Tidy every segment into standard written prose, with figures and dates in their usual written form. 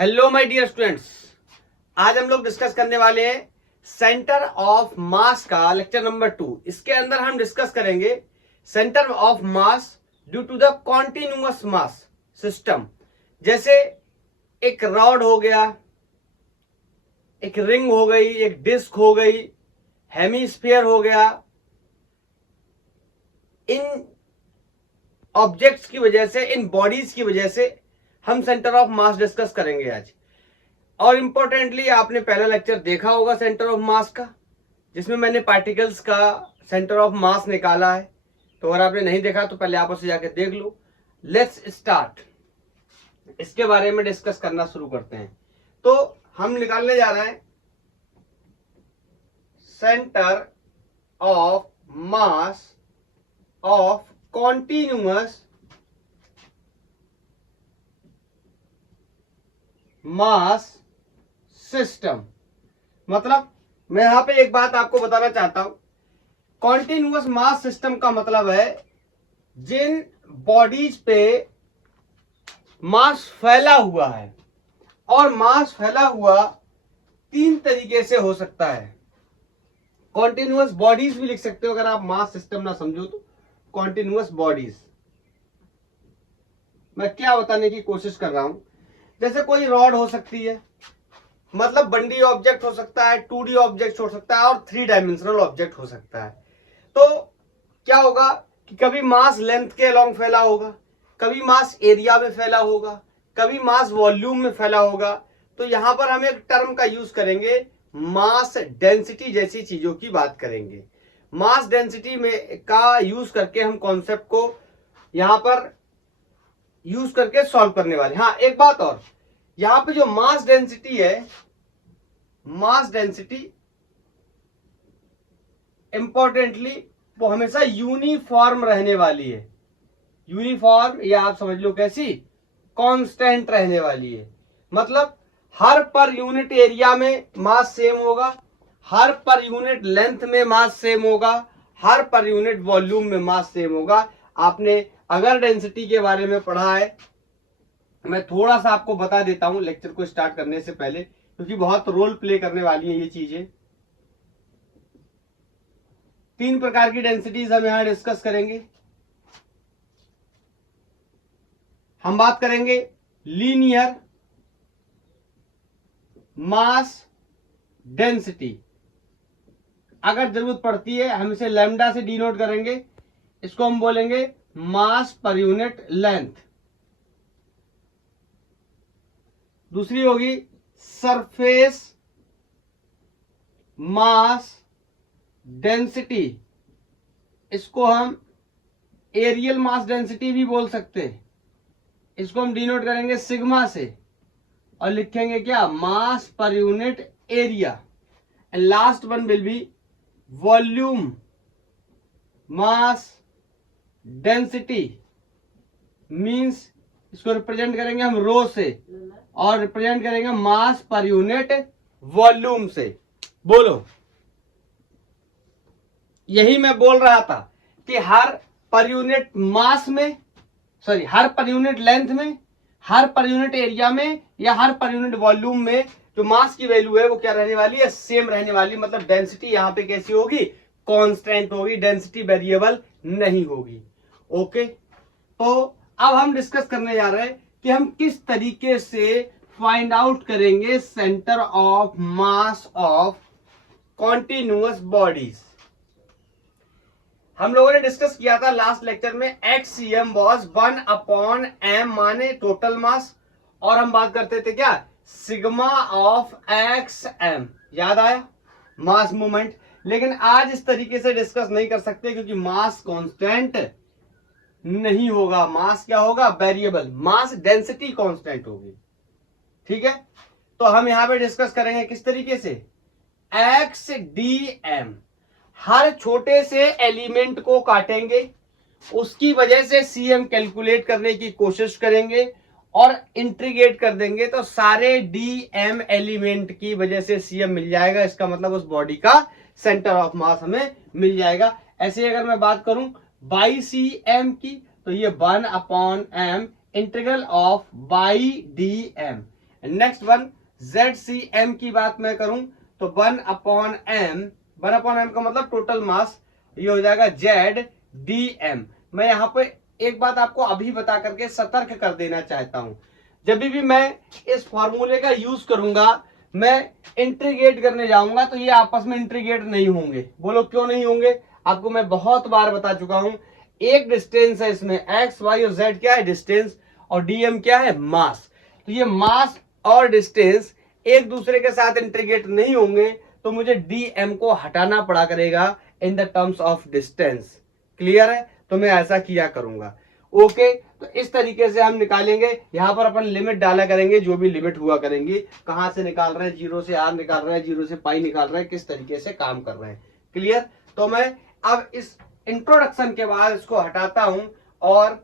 Hello my dear students, आज हम लोग डिस्कस करने वाले हैं सेंटर ऑफ मास का लेक्चर नंबर 2। इसके अंदर हम डिस्कस करेंगे centre of mass due to the continuous mass system. जैसे एक रॉड हो गया, एक रिंग हो गई, एक डिस्क हो गई, हेमीस्फीयर हो गया। इन ऑब्जेक्ट्स की वजह से, इन बॉडीज की वजह से हम सेंटर ऑफ मास डिस्कस करेंगे आज। और इंपॉर्टेंटली आपने पहला लेक्चर देखा होगा सेंटर ऑफ मास का, जिसमें मैंने पार्टिकल्स का सेंटर ऑफ मास निकाला है। तो अगर आपने नहीं देखा तो पहले आप उसे जाके देख लो। लेट्स स्टार्ट, इसके बारे में डिस्कस करना शुरू करते हैं। तो हम निकालने जा रहे हैं centre of mass of continuous mass system. मतलब मैं यहां पे एक बात आपको बताना चाहता हूं, कॉन्टिन्यूअस मास सिस्टम का मतलब है जिन बॉडीज पे मास फैला हुआ है। और मास फैला हुआ तीन तरीके से हो सकता है। कॉन्टिन्यूअस बॉडीज भी लिख सकते हो अगर आप मास सिस्टम ना समझो तो। कॉन्टिन्यूअस बॉडीज मैं क्या बताने की कोशिश कर रहा हूं, जैसे कोई रॉड हो सकती है, मतलब 1D ऑब्जेक्ट हो सकता है, 2D ऑब्जेक्ट हो सकता है और 3 डायमेंशनल ऑब्जेक्ट हो सकता है। तो क्या होगा कि कभी मास लेंथ के अलोंग फैला होगा, कभी मास एरिया में फैला होगा, कभी मास वॉल्यूम में फैला होगा। तो यहां पर हम एक टर्म का यूज करेंगे, मास डेंसिटी जैसी चीजों की बात करेंगे। मास डेंसिटी में का यूज करके हम कॉन्सेप्ट को यहां पर यूज करके सॉल्व करने वाले। हाँ, एक बात और, यहां पे जो मास डेंसिटी है, मास डेंसिटी इंपॉर्टेंटली वो हमेशा यूनिफॉर्म रहने वाली है। यूनिफॉर्म या आप समझ लो कैसी, कांस्टेंट रहने वाली है। मतलब हर पर यूनिट एरिया में मास सेम होगा, हर पर यूनिट लेंथ में मास सेम होगा, हर पर यूनिट वॉल्यूम में मास सेम होगा। आपने अगर डेंसिटी के बारे में पढ़ा है, मैं थोड़ा सा आपको बता देता हूं लेक्चर को स्टार्ट करने से पहले, क्योंकि बहुत रोल प्ले करने वाली है ये चीजें। 3 प्रकार की डेंसिटीज हम यहां डिस्कस करेंगे। हम बात करेंगे लीनियर मास डेंसिटी। अगर जरूरत पड़ती है हम इसे लैम्डा से डिनोट करेंगे, इसको हम बोलेंगे मास पर यूनिट लेंथ। दूसरी होगी सरफेस मास डेंसिटी, इसको हम एरियल मास डेंसिटी भी बोल सकते हैं। इसको हम डिनोट करेंगे सिग्मा से और लिखेंगे क्या, मास पर unit area. And last one will be volume mass density, means इसको रिप्रेजेंट करेंगे हम रो से और रिप्रेजेंट करेंगे मास पर यूनिट वॉल्यूम से। बोलो, यही मैं बोल रहा था कि हर पर यूनिट मास में, सॉरी, हर पर यूनिट लेंथ में, हर पर यूनिट एरिया में या हर पर यूनिट वॉल्यूम में जो मास की वैल्यू है वो क्या रहने वाली है, सेम रहने वाली। मतलब डेंसिटी यहां पे कैसी होगी, कांस्टेंट होगी, डेंसिटी वेरिएबल नहीं होगी। ओके, तो अब हम डिस्कस करने जा रहे हैं कि हम किस तरीके से फाइंड आउट करेंगे centre of mass of continuous bodies. हम लोगों ने डिस्कस किया था लास्ट लेक्चर में, एक्ससीएम वॉज 1/m माने टोटल मास, और हम बात करते थे क्या, सिग्मा ऑफ एक्सएम। याद आया, मास मूवमेंट। लेकिन आज इस तरीके से डिस्कस नहीं कर सकते क्योंकि मास कांस्टेंट नहीं होगा। मास क्या होगा, वेरिएबल। मास डेंसिटी कांस्टेंट होगी। ठीक है, तो हम यहां पे डिस्कस करेंगे किस तरीके से, एक्स डी एम। हर छोटे से एलिमेंट को काटेंगे, उसकी वजह से सीएम कैलकुलेट करने की कोशिश करेंगे और इंटीग्रेट कर देंगे तो सारे डीएम एलिमेंट की वजह से सीएम मिल जाएगा। इसका मतलब उस बॉडी का सेंटर ऑफ मास हमें मिल जाएगा। ऐसे अगर मैं बात करूं बाई सीएम की, तो ये 1/m integral of y d m. Next one ZCM की बात मैं करूं तो 1/m, 1/m का मतलब टोटल मास, ये हो जाएगा ZDM। मैं यहाँ पे एक बात आपको अभी बता करके सतर्क कर देना चाहता हूं, जब भी मैं इस फॉर्मूले का यूज करूंगा, मैं इंटीग्रेट करने जाऊंगा तो ये आपस में इंटीग्रेट नहीं होंगे। बोलो क्यों नहीं होंगे? आपको मैं बहुत बार बता चुका हूं, एक डिस्टेंस है इसमें, एक्स वाई और जेड क्या है? डिस्टेंस, और डीएम क्या है? मास। तो ये मास और डिस्टेंस एक दूसरे के साथ इंटीग्रेट नहीं होंगे, तो मुझे डीएम को हटाना पड़ा करेगा in the terms of distance. Clear है? तो मैं ऐसा किया करूंगा। ओके, तो इस तरीके से हम निकालेंगे। यहां पर अपन लिमिट डाला करेंगे, जो भी लिमिट हुआ करेंगे, कहां से निकाल रहे हैं, 0 से r निकाल रहे हैं, 0 से पाई निकाल रहे हैं, किस तरीके से काम कर रहे हैं। क्लियर? तो मैं अब इस इंट्रोडक्शन के बाद इसको हटाता हूं और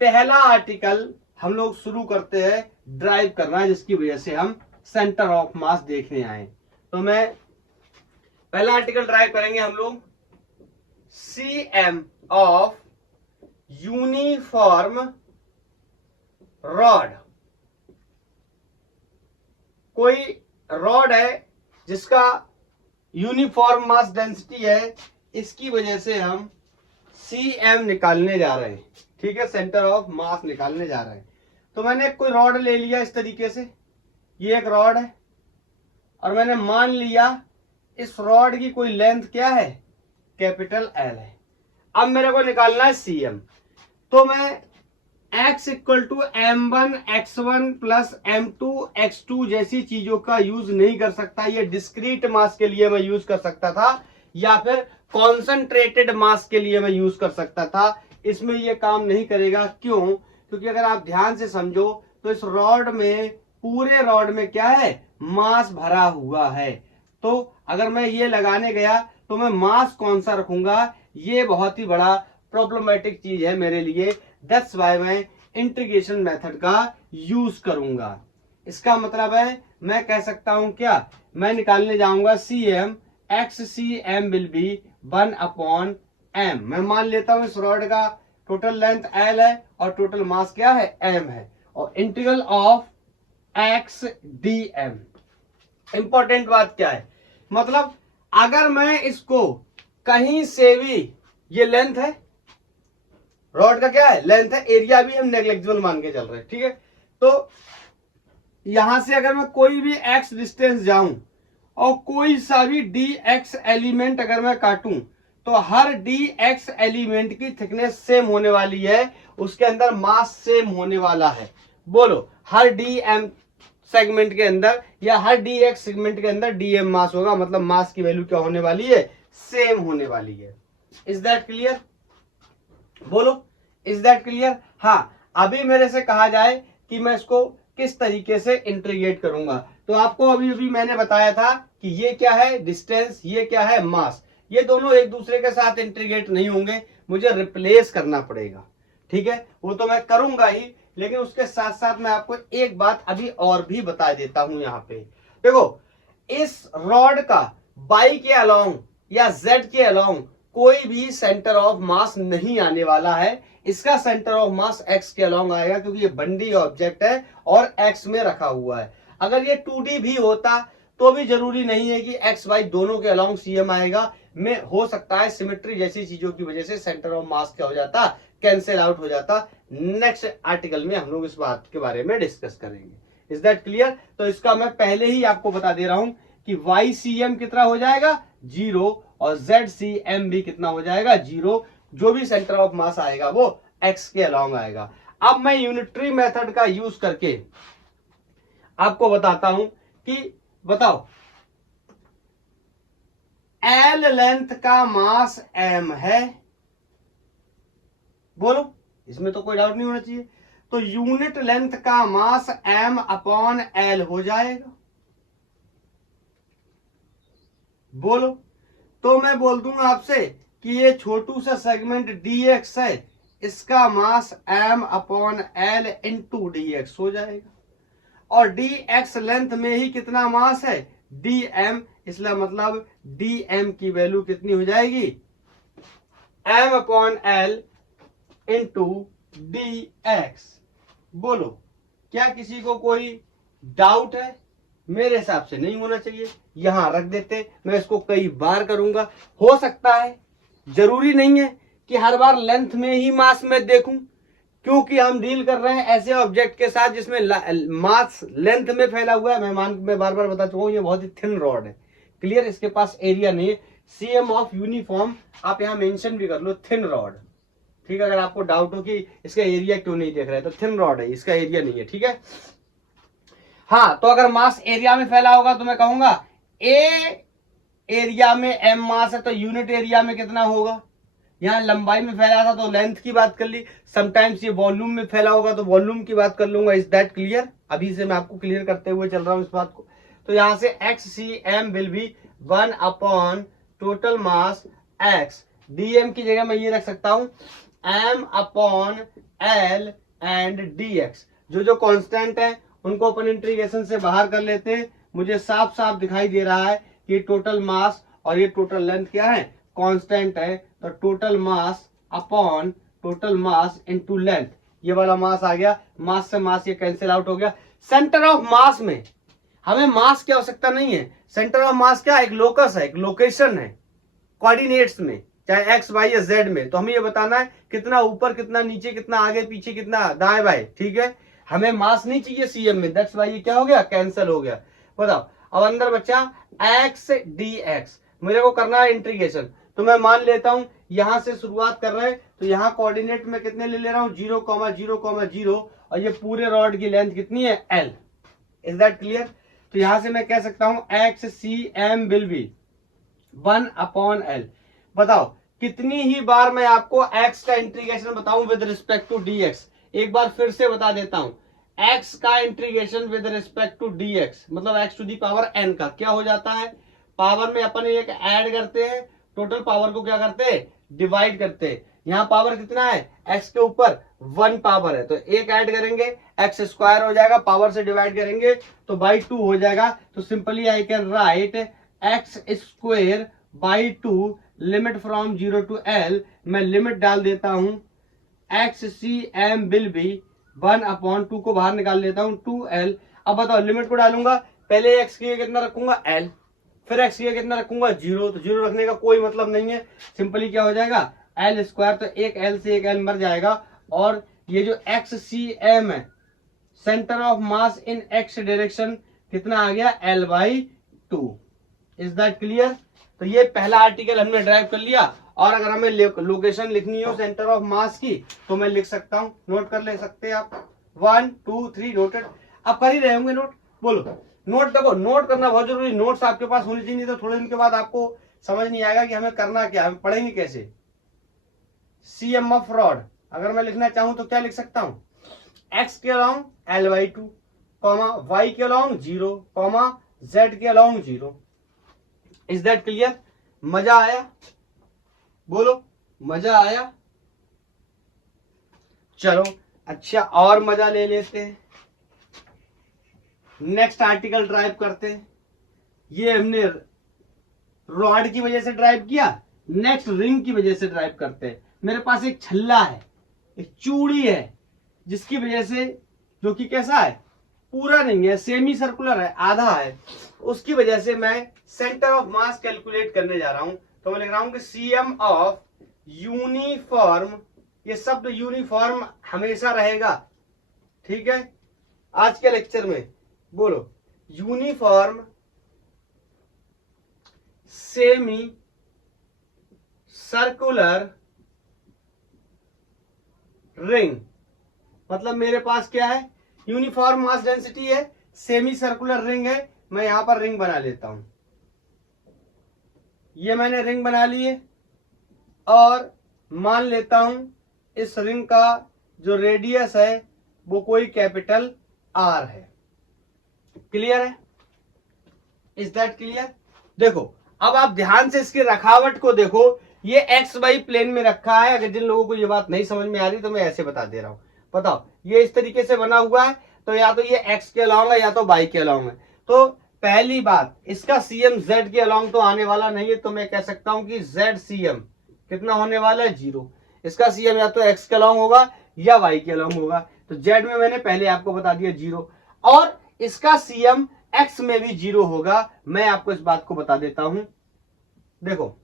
पहला आर्टिकल हम लोग शुरू करते हैं ड्राइव करना, जिसकी वजह से हम सेंटर ऑफ मास देखने आए। तो मैं पहला आर्टिकल ड्राइव करेंगे हम लोग, CM ऑफ यूनिफॉर्म रॉड। कोई रॉड है जिसका यूनिफॉर्म मास डेंसिटी है, इसकी वजह से हम CM निकालने जा रहे हैं। ठीक है, सेंटर ऑफ मास निकालने जा रहे हैं। तो मैंने कोई रॉड ले लिया इस तरीके से, ये एक रॉड है, और मैंने मान लिया इस रॉड की कोई लेंथ क्या है? कैपिटल L है। अब मेरे को निकालना है CM। तो मैं x equal to m1 x1 plus m2 x2 जैसी चीजों का यूज नहीं कर सकता। ये डिस्क्रीट मास के लिए मैं यूज कर सकता था, या फिर कॉन्सेंट्रेटेड मास के लिए मैं यूज कर सकता था। इसमें ये काम नहीं करेगा। क्यों? क्योंकि अगर आप ध्यान से समझो तो इस रॉड में, पूरे रॉड में क्या है? मास भरा हुआ है। तो अगर मैं ये लगाने गया तो मैं मास कौन सा रखूंगा? ये बहुत ही बड़ा प्रॉब्लमेटिक चीज है मेरे लिए। दैट्स वाई मैं इंटीग्रेशन मेथड का यूज करूंगा। इसका मतलब है मैं कह सकता हूं क्या, मैं निकालने जाऊंगा CM, XCM will be 1/m। मैं मान लेता हूं इस रॉड का टोटल लेंथ L है और टोटल मास क्या है? M है, और इंटीग्रल ऑफ XDM। इंपॉर्टेंट बात क्या है? मतलब अगर मैं इसको कहीं से भी, ये लेंथ है रॉड का, क्या है? लेंथ है, एरिया भी हम नेग्लिजिबल मान के चल रहे हैं। ठीक है, तो यहां से अगर मैं कोई भी x डिस्टेंस जाऊं और कोई सा भी dx एलिमेंट अगर मैं काटूं, तो हर dx एलिमेंट की थिकनेस सेम होने वाली है, उसके अंदर मास सेम होने वाला है। बोलो, हर dm सेगमेंट के अंदर या हर dx सेगमेंट के अंदर dm मास होगा, मतलब मास की वैल्यू क्या होने वाली है? सेम होने वाली है। Is that clear? बोलो, इज दैट क्लियर? हाँ, अभी मेरे से कहा जाए कि मैं इसको किस तरीके से इंटीग्रेट करूंगा, तो आपको अभी मैंने बताया था कि ये क्या है? डिस्टेंस, ये क्या है? मास। ये दोनों एक दूसरे के साथ इंटीग्रेट नहीं होंगे, मुझे रिप्लेस करना पड़ेगा। ठीक है, वो तो मैं करूंगा ही, लेकिन उसके साथ साथ मैं आपको एक बात अभी और भी बता देता हूं। यहां पे देखो, इस रॉड का बाई के अलोंग या जेड के अलोंग कोई भी सेंटर ऑफ मास नहीं आने वाला है। इसका सेंटर ऑफ मास एक्स के अलोंग आएगा, क्योंकि ये बंडी ऑब्जेक्ट है और एक्स में रखा हुआ है। अगर ये 2D भी होता तो भी जरूरी नहीं है कि एक्स वाई दोनों के अलोंग CM आएगा। में हो सकता है सिमेट्री जैसी चीजों की वजह से सेंटर ऑफ मास क्या हो जाता? कैंसिल आउट हो जाता। नेक्स्ट आर्टिकल में हम लोग इस बात के बारे में डिस्कस करेंगे। Is that clear? तो इसका मैं पहले ही आपको बता दे रहा हूं कि YCM कितना हो जाएगा? 0, और ZCM भी कितना हो जाएगा? 0। जो भी सेंटर ऑफ मास आएगा वो x के अलोंग आएगा। अब मैं यूनिटरी मेथड का यूज करके आपको बताता हूं कि बताओ, L लेंथ का मास M है। बोलो, इसमें तो कोई डाउट नहीं होना चाहिए। तो यूनिट लेंथ का मास M/L हो जाएगा। बोलो, तो मैं बोल दूंगा आपसे कि ये छोटू सा सेगमेंट dx है, इसका मास M/L इंटू dx हो जाएगा, और dx लेंथ में ही कितना मास है? dm, इसलिए मतलब dm की वैल्यू कितनी हो जाएगी? M/L into dx। बोलो, क्या किसी को कोई डाउट है, मेरे हिसाब से नहीं होना चाहिए, यहां रख देते। मैं इसको कई बार करूंगा। हो सकता है, जरूरी नहीं है कि हर बार लेंथ में ही मास में देखूं, क्योंकि हम डील कर रहे हैं ऐसे ऑब्जेक्ट के साथ जिसमें मास लेंथ में फैला हुआ है। मैं बार बार बता चुका हूं, ये बहुत ही थिन रॉड है। क्लियर, इसके पास एरिया नहीं है। सीएम ऑफ यूनिफॉर्म आप यहां मेंशन भी कर लो, थिन रॉड। ठीक है, अगर आपको डाउट हो कि इसका एरिया क्यों नहीं देख रहे हैं, तो थिन रॉड है, इसका एरिया नहीं है। ठीक है, हाँ, तो अगर मास एरिया में फैला होगा तो मैं कहूंगा ए एरिया में एम मास है, तो यूनिट एरिया में कितना होगा। यहाँ लंबाई में फैला था तो लेंथ की बात कर ली। समटाइम्स ये वॉल्यूम में फैला होगा तो वॉल्यूम की बात कर लूंगा। Is that clear? अभी से मैं आपको क्लियर करते हुए चल रहा हूं इस बात को। तो यहां से x c m will be 1 upon total mass x. Dm की जगह मैं ये रख सकता हूं m upon l and d x. जो कांस्टेंट है उनको अपन इंटीग्रेशन से बाहर कर लेते हैं। मुझे साफ साफ दिखाई दे रहा है कि टोटल मास और ये टोटल लेंथ क्या है, कांस्टेंट है। तो total mass upon total mass into length, ये वाला मास आ गया। मास से मास ये कैंसिल आउट हो गया। सेंटर ऑफ मास में हमें मास की आवश्यकता नहीं है। सेंटर ऑफ मास क्या, एक लोकस है, एक लोकेशन है कोऑर्डिनेट्स में, चाहे एक्स वाई या जेड में। तो हमें ये बताना है कितना ऊपर, कितना नीचे, कितना आगे पीछे, कितना दाएं बाएं। ठीक है, हमें मास नहीं चाहिए सीएम में। दैट्स वाई ये क्या हो गया, कैंसिल हो गया। बताओ, अब अंदर बचा एक्स डी एक्स। मेरे को करना है इंटीग्रेशन, तो मैं मान लेता हूं यहां से शुरुआत कर रहे हैं, तो यहां कोऑर्डिनेट में कितने ले रहा हूं, 0,0,0, और ये पूरे रॉड की लेंथ कितनी है, एल। Is that clear? तो यहां से मैं कह सकता हूं x c m will be 1 upon l. बताओ कितनी ही बार मैं आपको एक्स का इंटीग्रेशन बताऊं with respect to d x. एक बार फिर से बता देता हूं, एक्स का integration with respect to d x मतलब x to the power n का क्या हो जाता है, पावर में अपन एक ऐड करते हैं, टोटल पावर को क्या करते हैं, डिवाइड करते हैं। यहाँ पावर कितना है, एक्स के ऊपर 1 पावर है, तो एक ऐड करेंगे एक्स स्क्वायर हो जाएगा, पावर से डिवाइड करेंगे तो बाई 2 हो जाएगा। तो simply I can write x square by 2 limit from 0 to l. मैं लिमिट डाल देता हूं x c m will be 1 upon 2 को बाहर निकाल लेता हूं 2l। अब बताओ लिमिट को डालूंगा, पहले एक्स की कितना रखूंगा l, फिर एक्स की कितना रखूंगा 0। तो 0 रखने का कोई मतलब नहीं है, सिंपली क्या हो जाएगा एल स्क्वायर। तो एक एल से एक एल मर जाएगा। और ये जो एक्स सी एम है, centre of mass in x direction, कितना आ गया l/2। Is that clear? तो ये पहला आर्टिकल हमने ड्राइव कर लिया। और अगर हमें लोकेशन लिखनी हो सेंटर ऑफ मास की तो मैं लिख सकता हूं, नोट कर ले सकते हैं आप। 1 2 3 नोटेड। आप कर ही रहे होंगे नोट, बोलो नोट। देखो नोट करना बहुत जरूरी, नोट्स आपके पास होनी चाहिए, तो थोड़े दिन के बाद आपको समझ नहीं आएगा कि हमें करना क्या, हम पढ़ेंगे कैसे। सीएम ऑफ रॉड अगर मैं लिखना चाहूं तो क्या लिख सकता हूं, एक्स के अलॉन्ग l/2, वाई के अलॉन्ग 0, जेड के अलॉन्ग 0। Is that clear? मजा आया? बोलो मजा आया? चलो अच्छा, और मजा ले लेते हैं। नेक्स्ट आर्टिकल ड्राइव करते हैं। ये हमने रॉड की वजह से ड्राइव किया, नेक्स्ट रिंग की वजह से ड्राइव करते हैं। मेरे पास एक छल्ला है, एक चूड़ी है, जिसकी वजह से, जो कि कैसा है, पूरा नहीं है, सेमी सर्कुलर है, आधा है, उसकी वजह से मैं सेंटर ऑफ मास कैलकुलेट करने जा रहा हूं। तो मैं लिख रहा हूं कि सीएम ऑफ यूनिफॉर्म, ये शब्द यूनिफॉर्म हमेशा रहेगा, ठीक है। आज के लेक्चर में बोलो यूनिफॉर्म सेमी सर्कुलर रिंग, मतलब मेरे पास क्या है, यूनिफॉर्म मास डेंसिटी है, सेमी सर्कुलर रिंग है। मैं यहां पर रिंग बना लेता हूं, ये मैंने रिंग बना ली है। और मान लेता हूं इस रिंग का जो रेडियस है वो कोई कैपिटल आर है। क्लियर है? Is that clear? देखो अब आप ध्यान से इसकी रखावट को देखो, ये एक्स वाई प्लेन में रखा है। अगर जिन लोगों को ये बात नहीं समझ में आ रही तो मैं ऐसे बता दे रहा हूं। बताओ ये इस तरीके से बना हुआ है, तो या तो ये एक्स के अलॉन्ग है या तो वाई के अलॉन्ग है। तो पहली बात, इसका सीएम जेड के अलॉन्ग तो आने वाला नहीं है, तो मैं कह सकता हूं कि जेड सीएम कितना होने वाला है, 0। इसका सीएम या तो एक्स के अलॉन्ग होगा या वाई के अलॉन्ग होगा। तो जेड में मैंने पहले आपको बता दिया 0। और इसका सीएम एक्स में भी 0 होगा। मैं आपको इस बात को बता देता हूं। देखो,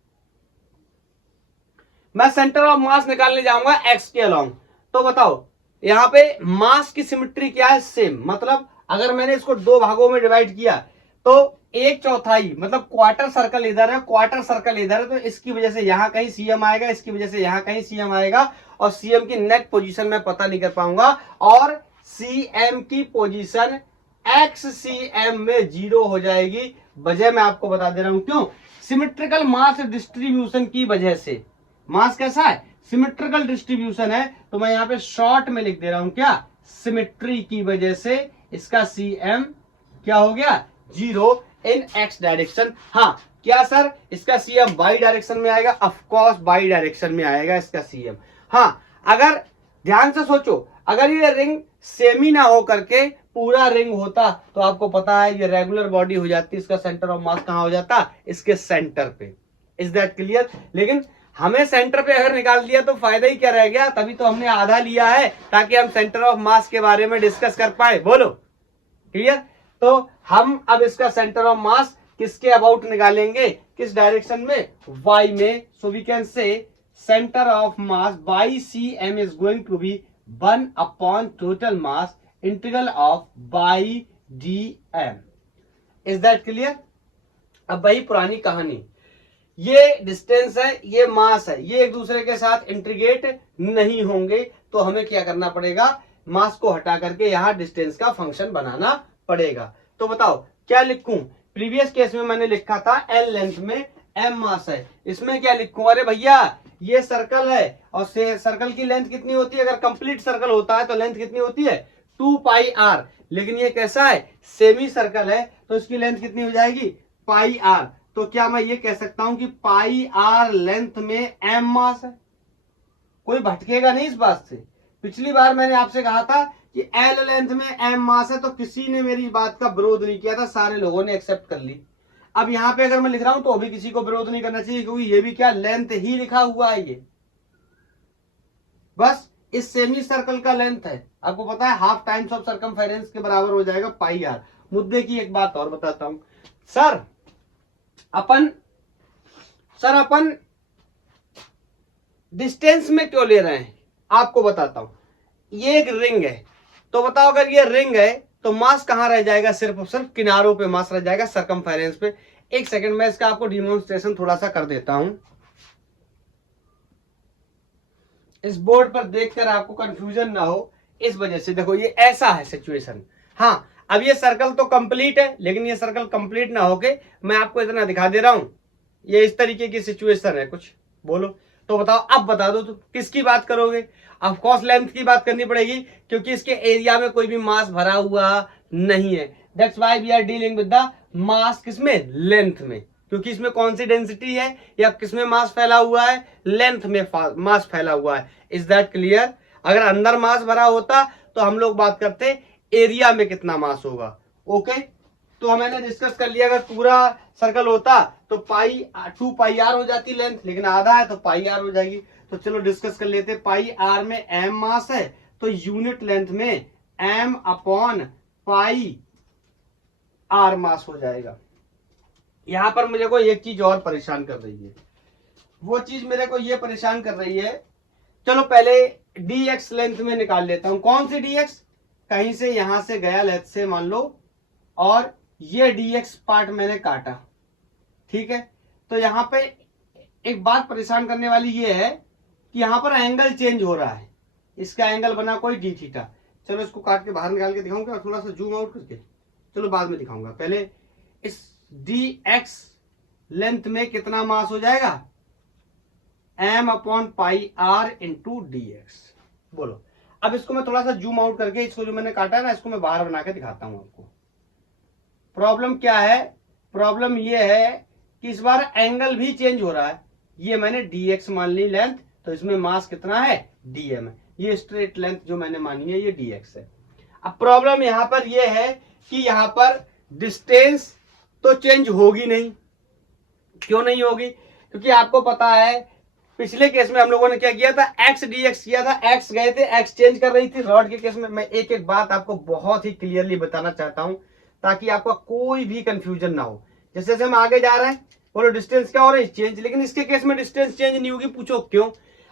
मैं सेंटर ऑफ मास निकालने जाऊंगा एक्स के अलोंग, तो बताओ यहां पे मास की सिमेट्री क्या है, सेम। मतलब अगर मैंने इसको 2 भागों में डिवाइड किया तो 1/4 मतलब क्वार्टर सर्कल इधर है, क्वार्टर सर्कल इधर है, तो इसकी वजह से यहां कहीं सीएम आएगा, इसकी वजह से यहां कहीं सीएम आएगा, और सीएम की नेट पोजीशन मैं पता नहीं कर पाऊंगा, और सीएम की पोजीशन एक्स सीएम में 0 हो जाएगी। वजह मैं आपको बता दे रहा हूं क्यों, सिमेट्रिकल मास डिस्ट्रीब्यूशन की वजह से। मास कैसा है, सिमेट्रिकल डिस्ट्रीब्यूशन है, तो मैं यहां पे शॉर्ट में लिख दे रहा हूं क्या, सिमेट्री की वजह से इसका सीएम क्या हो गया, 0 इन एक्स डायरेक्शन। हाँ क्या सर, इसका सीएम वाई डायरेक्शन में आएगा, ऑफ कोर्स वाई डायरेक्शन में आएगा इसका सीएम। हाँ, अगर ध्यान से सोचो, अगर ये रिंग सेमी ना हो करके पूरा रिंग होता तो आपको पता है ये रेगुलर बॉडी हो जाती, इसका सेंटर ऑफ मास कहां हो जाता, इसके सेंटर पे। Is that clear. लेकिन हमें सेंटर पे अगर निकाल दिया तो फायदा ही क्या रह गया, तभी तो हमने आधा लिया है ताकि हम सेंटर ऑफ मास के बारे में डिस्कस कर पाए। बोलो क्लियर। तो हम अब इसका सेंटर ऑफ मास किसके अबाउट निकालेंगे, किस डायरेक्शन में, वाई में। So we can say centre of mass y c m is going to be 1 upon total mass integral of y d m. Is that clear. अब वही पुरानी कहानी, ये डिस्टेंस है, ये मास है, ये एक दूसरे के साथ इंटीग्रेट नहीं होंगे, तो हमें क्या करना पड़ेगा, मास को हटा करके यहां डिस्टेंस का फंक्शन बनाना पड़ेगा। तो बताओ क्या लिखूं, प्रीवियस केस में मैंने लिखा था एल लेंथ में एम मास है, इसमें क्या लिखूं, अरे भैया ये सर्कल है और सर्कल की लेंथ कितनी होती है, अगर कंप्लीट सर्कल होता है तो लेंथ कितनी होती है 2πr, लेकिन ये कैसा है, सेमी सर्कल है, तो इसकी लेंथ कितनी हो जाएगी πr। तो क्या मैं ये कह सकता हूं कि πr लेंथ में एम मास है, कोई भटकेगा नहीं इस बात से। पिछली बार मैंने आपसे कहा था कि एल लेंथ में एम मास है, तो किसी ने मेरी बात का विरोध नहीं किया था, सारे लोगों ने एक्सेप्ट कर ली। अब यहां पे अगर मैं लिख रहा हूं तो अभी किसी को विरोध नहीं करना चाहिए, क्योंकि ये भी क्या लेंथ ही लिखा हुआ है, ये बस इस सेमी सर्कल का लेंथ है। आपको पता है हाफ टाइम्स ऑफ सर्कमफेरेंस के बराबर हो जाएगा πr। मुद्दे की एक बात और बताता हूं, सर अपन डिस्टेंस में क्यों ले रहे हैं, आपको बताता हूं। ये एक रिंग है, तो बताओ अगर ये रिंग है तो मास कहां रह जाएगा, सिर्फ और सिर्फ किनारों पे मास रह जाएगा, सर्कमफेरेंस पे। एक सेकंड में इसका आपको डिमोन्स्ट्रेशन थोड़ा सा कर देता हूं, इस बोर्ड पर देखकर आपको कंफ्यूजन ना हो इस वजह से। देखो ये ऐसा है सिचुएशन। हाँ, अब ये सर्कल तो कंप्लीट है, लेकिन ये सर्कल कंप्लीट ना होके मैं आपको इतना दिखा दे रहा हूं, ये इस तरीके की सिचुएशन है कुछ। बोलो तो बताओ, अब बता दो तो किसकी बात करोगे, ऑफ कोर्स लेंथ की बात करनी पड़ेगी, क्योंकि इसके एरिया में कोई भी मास भरा हुआ नहीं है। That's why we are dealing with the mass, किसमें, लेंथ में, क्योंकि इसमें कौन सी डेंसिटी है या किसमें मास फैला हुआ है, लेंथ में मास फैला हुआ है। Is that clear. अगर अंदर मास भरा होता तो हम लोग बात करते एरिया में कितना मास होगा। ओके, तो मैंने डिस्कस कर लिया, अगर पूरा सर्कल होता तो 2πr हो जाती लेंथ, लेकिन आधा है तो πr हो जाएगी। तो चलो डिस्कस कर लेते, πr में m मास है तो यूनिट लेंथ में m अपॉन πr मास हो जाएगा। यहां पर मुझे को एक चीज और परेशान कर रही है, वो चीज मेरे को ये परेशान कर रही है, चलो पहले dx लेंथ में निकाल लेता हूं। कौन सी dx, कहीं से यहां से गया लेंथ से मान लो, और ये dx पार्ट मैंने काटा, ठीक है। तो यहां पे एक बात परेशान करने वाली ये है कि यहां पर एंगल चेंज हो रहा है, इसका एंगल बना कोई डी थीटा। चलो इसको काट के बाहर निकाल के दिखाऊंगा और थोड़ा सा जूम आउट करके, चलो बाद में दिखाऊंगा। पहले इस dx लेंथ में कितना मास हो जाएगा, m upon πr into dx। बोलो, अब इसको मैं थोड़ा सा जूम आउट करके, इसको जो मैंने काटा है ना, इसको मैं बाहर बना के दिखाता हूं आपको। प्रॉब्लम क्या है, प्रॉब्लम ये है कि इस बार एंगल भी चेंज हो रहा है। ये मैंने dx मान ली लेंथ, तो इसमें मास कितना है, dm है। ये स्ट्रेट लेंथ जो मैंने मानी है ये dx है। अब प्रॉब्लम यहां पर ये है कि यहां पर डिस्टेंस तो चेंज होगी नहीं। क्यों नहीं होगी, क्योंकि आपको पता है पिछले केस में हम लोगों ने क्या किया था, एक्स dx किया था, एक्स गए थे, एक्स चेंज कर रही थी। रॉड के केस में मैं एक एक बात आपको बहुत ही क्लियरली बताना चाहता हूं ताकि आपका कोई भी कंफ्यूजन ना हो। जैसे जैसे हम आगे जा रहे हैं, बोलो डिस्टेंस क्या हो रही है, चेंज। लेकिन इसके केस में डिस्टेंस चेंज नहीं होगी। पूछो क्यों?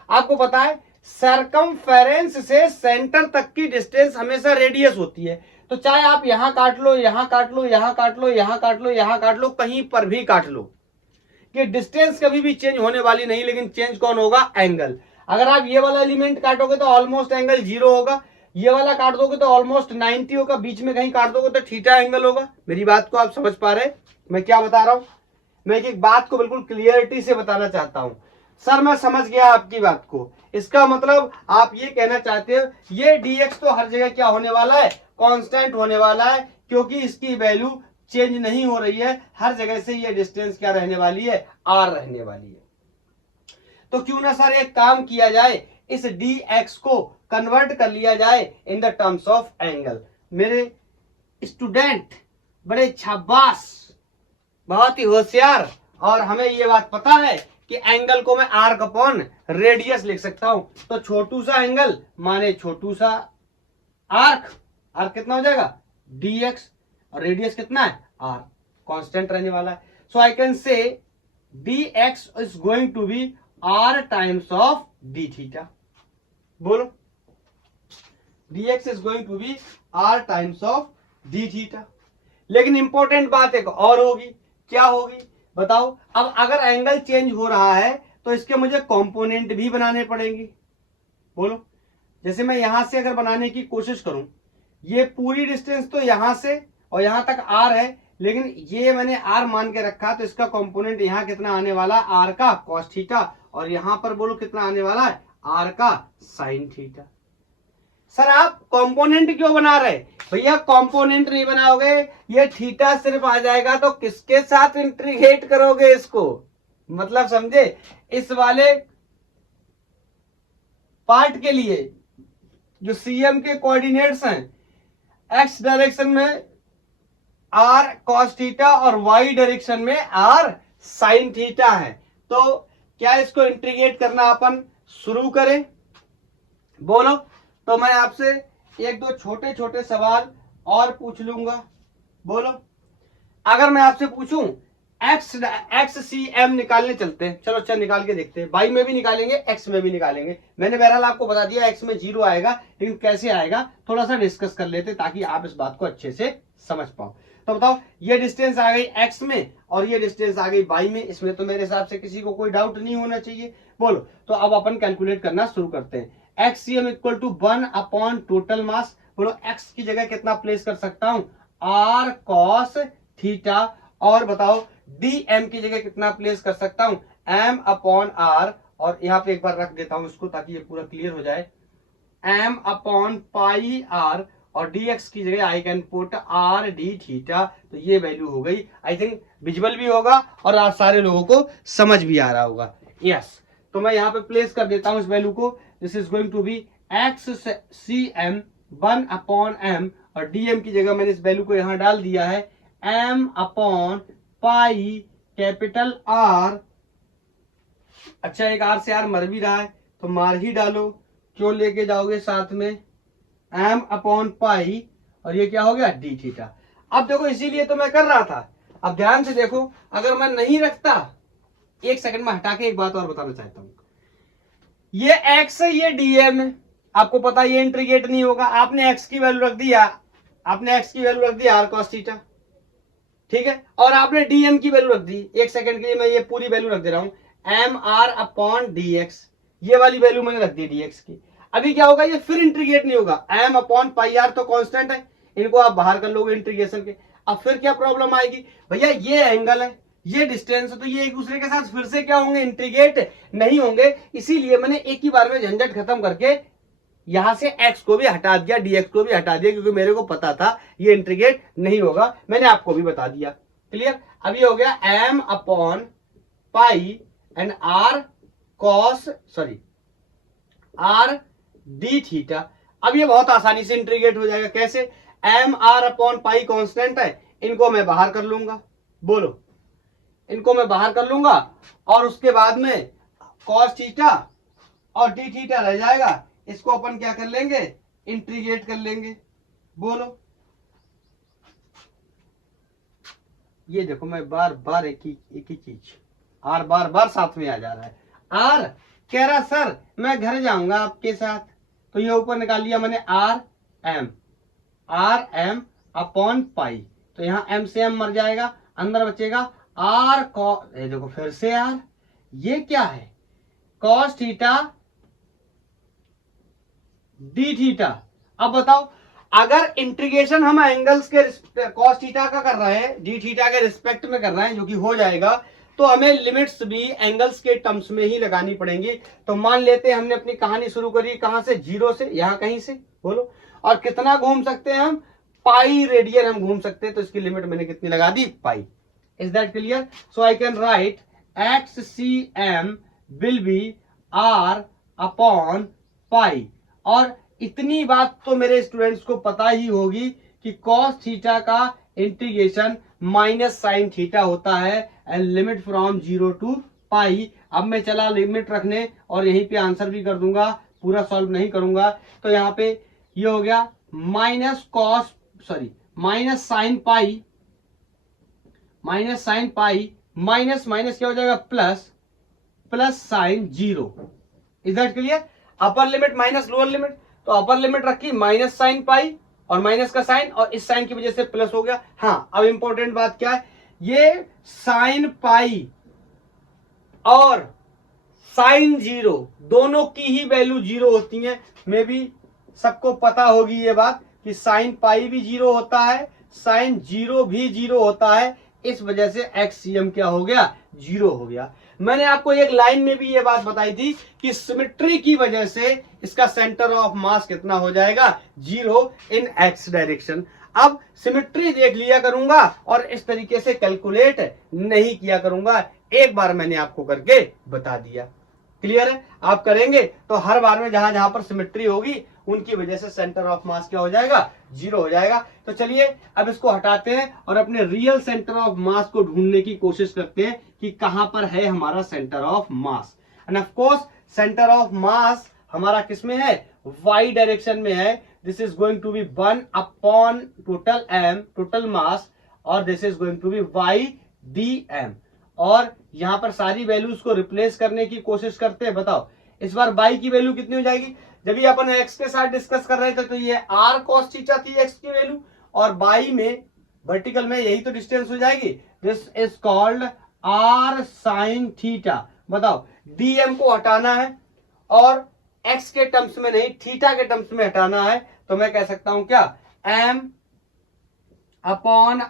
आपको पता है सरकमफेरेंस से सेंटर तक की डिस्टेंस हमेशा रेडियस होती है। तो चाहे आप यहां काट लो, यहां काट लो, यहां काट लो, यहां काट लो, यहां काट लो, कहीं पर भी काट लो, कि डिस्टेंस कभी भी चेंज होने वाली नहीं। लेकिन चेंज कौन होगा? एंगल। अगर आप ये वाला एलिमेंट काटोगे तो ऑलमोस्ट एंगल 0 होगा, ये वाला काट दोगे तो ऑलमोस्ट 90 होगा, बीच में कहीं काट दोगे तो थीटा एंगल होगा। मेरी बात को आप समझ पा रहे हैं मैं क्या बता रहा हूं? मैं एक बात को बिल्कुल क्लियरिटी से बताना चाहता हूं। सर मैं समझ गया आपकी बात को, इसका मतलब आप ये कहना चाहते हो ये dx तो हर जगह क्या होने वाला है? कांस्टेंट होने वाला है, क्योंकि इसकी वैल्यू चेंज नहीं हो रही है, हर जगह से ये डिस्टेंस क्या रहने वाली है? r रहने वाली है। तो क्यों ना सर एक काम किया जाए, इस dx को कन्वर्ट कर लिया जाए in the terms of angle. मेरे स्टूडेंट बड़े शाबाश, बहुत ही होशियार, और हमें ये बात पता है कि एंगल को मैं आर्क अपॉन रेडियस लिख सकता हूं। तो छोटू सा एंगल माने छोटू सा आर्क, आर्क कितना हो जाएगा? dx, और रेडियस कितना है? r, कांस्टेंट रहने वाला है। So I can say dx is going to be r times of d theta. बोलो, dx is going to be r times of d theta. लेकिन इंपॉर्टेंट बात एक और होगी, क्या होगी बताओ? अब अगर एंगल चेंज हो रहा है तो इसके मुझे कंपोनेंट भी बनाने पड़ेंगे। बोलो, जैसे मैं यहां से अगर बनाने की कोशिश करूं, ये पूरी डिस्टेंस तो यहां से और यहां तक r है, लेकिन ये मैंने r मान के रखा, तो इसका कंपोनेंट यहां कितना आने वाला? r का cos थीटा, और यहां पर बोलो कितना आने वाला है? r का sin थीटा। सर आप कंपोनेंट क्यों बना रहे? भैया कंपोनेंट नहीं बनाओगे, ये थीटा सिर्फ आ जाएगा तो किसके साथ इंटीग्रेट करोगे इसको? मतलब समझे? इस वाले पार्ट के लिए जो सीएम के कोऑर्डिनेट्स हैं, एक्स डायरेक्शन में r cos थीटा और y डायरेक्शन में r sin थीटा है। तो क्या इसको इंटीग्रेट करना अपन शुरू करें? बोलो। तो मैं आपसे एक दो छोटे छोटे सवाल और पूछ लूंगा। बोलो, अगर मैं आपसे पूछूं एक्स सी एम निकालने चलते हैं, चलो अच्छा निकाल के देखते हैं। वाई में भी निकालेंगे, एक्स में भी निकालेंगे। मैंने बहरहाल आपको बता दिया एक्स में 0 आएगा, लेकिन कैसे आएगा थोड़ा सा डिस्कस कर लेते ताकि आप इस बात को अच्छे से समझ पाओ। तो बताओ, ये डिस्टेंस आ गई एक्स में और ये डिस्टेंस आ गई वाई में। इसमें तो मेरे हिसाब से किसी को कोई डाउट नहीं होना चाहिए। बोलो, तो अब अपन कैलकुलेट करना शुरू करते हैं। X c m equal to 1 upon total mass. बोलो, एक्स की जगह कितना प्लेस कर सकता हूं? r cos theta. और बताओ डी एम की जगह कितना प्लेस कर सकता हूं? m upon r। और यहां पे एक बार रख देता हूं इसको ताकि ये पूरा क्लियर हो जाए। m अपॉन पाई r, और dx की जगह I can put r d theta. तो ये वैल्यू हो गई। आई थिंक विजुअल भी होगा और आप सारे लोगों को समझ भी आ रहा होगा। यस, तो मैं यहां पे प्लेस कर देता हूं इस वैल्यू को। This is going to be x c m 1 upon m, और dm की जगह मैंने इस वैल्यू को यहां डाल दिया है m upon pi capital R। अच्छा, एक R से R मर भी रहा है तो मार ही डालो, क्यों लेके जाओगे साथ में? m अपॉन पाई, और ये क्या हो गया? d theta. अब देखो, इसीलिए तो मैं कर रहा था। अब ध्यान से देखो, अगर मैं नहीं रखता, एक सेकंड में हटा के एक बात और बताना चाहता हूं। ये x है, ये dm है, आपको पता ये इंटीग्रेट नहीं होगा। आपने x की वैल्यू रख दिया, आपने x की वैल्यू रख दी r cos थीटा, ठीक है, और आपने dm की वैल्यू रख दी। एक सेकंड के लिए मैं ये पूरी वैल्यू रख दे रहा हूं, एम आर अपॉन dx। ये वाली वैल्यू मैंने रख दी dx की। अभी क्या होगा? ये फिर इंटीग्रेट नहीं होगा। m अपॉन पाई आर तो कांस्टेंट है, इनको आप बाहर कर लोगे इंटीग्रेशन के। अब फिर क्या प्रॉब्लम आएगी? भैया ये एंगल है, ये डिस्टेंस है, तो ये एक दूसरे के साथ फिर से क्या होंगे? इंटीग्रेट नहीं होंगे। इसीलिए मैंने एक ही बार में झंझट खत्म करके यहां से x को भी हटा दिया, dx को भी हटा दिया, क्योंकि मेरे को पता था ये इंटीग्रेट नहीं होगा। मैंने आपको भी बता दिया। क्लियर? अब ये हो गया m upon pi and r cos r d theta. अब ये बहुत आसानी से इंटीग्रेट हो जाएगा। कैसे? m r अपॉन पाई कॉन्स्टेंट है, इनको मैं बाहर कर लूंगा। बोलो, इनको मैं बाहर कर लूंगा, और उसके बाद में कॉस थीटा और डी थीटा रह जाएगा, इसको अपन क्या कर लेंगे, इंटीग्रेट कर लेंगे। बोलो, ये देखो मैं बार बार एक ही चीज आर बार बार साथ में आ जा रहा है। आर कह रहा सर मैं घर जाऊंगा आपके साथ, तो ये ऊपर निकाल लिया मैंने आर एम अपॉन पाई, तो यहाँ एम से एम मर जाएगा, अंदर बचेगा आर कॉस, देखो फिर से आर, ये क्या है कॉस थीटा डी थीटा। अब बताओ अगर इंटीग्रेशन हम एंगल्स के कॉस थीटा का कर रहे हैं, डी थीटा के रिस्पेक्ट में कर रहे हैं, जो कि हो जाएगा, तो हमें लिमिट्स भी एंगल्स के टर्म्स में ही लगानी पड़ेंगी। तो मान लेते हैं हमने अपनी कहानी शुरू करी कहां से, जीरो से, यहां कहीं से, बोलो, और कितना घूम सकते हैं हम, पाई रेडियन हम घूम सकते हैं, तो इसकी लिमिट मैंने कितनी लगा दी, pi. Is that clear? So I can write x c m will be r upon pi. और इतनी बात तो मेरे स्टूडेंट्स को पता ही होगी कि कॉस थीटा का इंटीग्रेशन माइनस साइन थीटा होता है एंड लिमिट फ्रॉम 0 टू पाई। अब मैं चला लिमिट रखने और यहीं पे आंसर भी कर दूंगा, पूरा सॉल्व नहीं करूंगा। तो यहाँ पे ये हो गया minus sine pi minus minus क्या हो जाएगा, plus sign 0। Is that clear? Upper limit minus lower limit, तो अपर लिमिट रखी माइनस साइन पाई और माइनस का साइन, और इस साइन की वजह से प्लस हो गया। हाँ, अब इंपॉर्टेंट बात क्या है, ये साइन पाई और साइन 0 दोनों की ही वैल्यू 0 होती है। मे भी सबको पता होगी ये बात कि साइन पाई भी 0 होता है, साइन 0 भी 0 होता है, इस वजह से एक्ससीएम क्या हो गया, 0 हो गया। मैंने आपको एक लाइन में भी ये बात बताई थी कि सिमेट्री की वजह से इसका सेंटर ऑफ मास कितना हो जाएगा, 0 इन एक्स डायरेक्शन। अब सिमेट्री देख लिया करूंगा और इस तरीके से कैलकुलेट नहीं किया करूंगा, एक बार मैंने आपको करके बता दिया। क्लियर है? आप करेंगे तो हर बार में जहां जहां पर सिमेट्री होगी उनकी वजह से सेंटर ऑफ मास क्या हो जाएगा, 0 हो जाएगा। तो चलिए अब इसको हटाते हैं और अपने रियल सेंटर ऑफ मास को ढूंढने की कोशिश करते हैं कि कहां पर है हमारा centre of mass. And of course centre of mass हमारा किसमें है, वाई डायरेक्शन में है। This is going to be 1 upon total m, total mass, और this is going to be y d m. और यहां पर सारी वैल्यूज को रिप्लेस करने की कोशिश करते हैं। बताओ इस बार बाई की वैल्यू कितनी हो जाएगी, जब ये अपन एक्स के साथ डिस्कस कर रहे थे तो ये आर कॉस थीटा थी एक्स की वैल्यू, और बाई में वर्टिकल में यही तो डिस्टेंस हो जाएगी। This is called r sine theta. बताओ डीएम को हटाना है और एक्स के टर्म्स में नहीं, थीटा के टर्म्स में हटाना है, तो मैं कह सकता हूं क्या, एम अपॉन,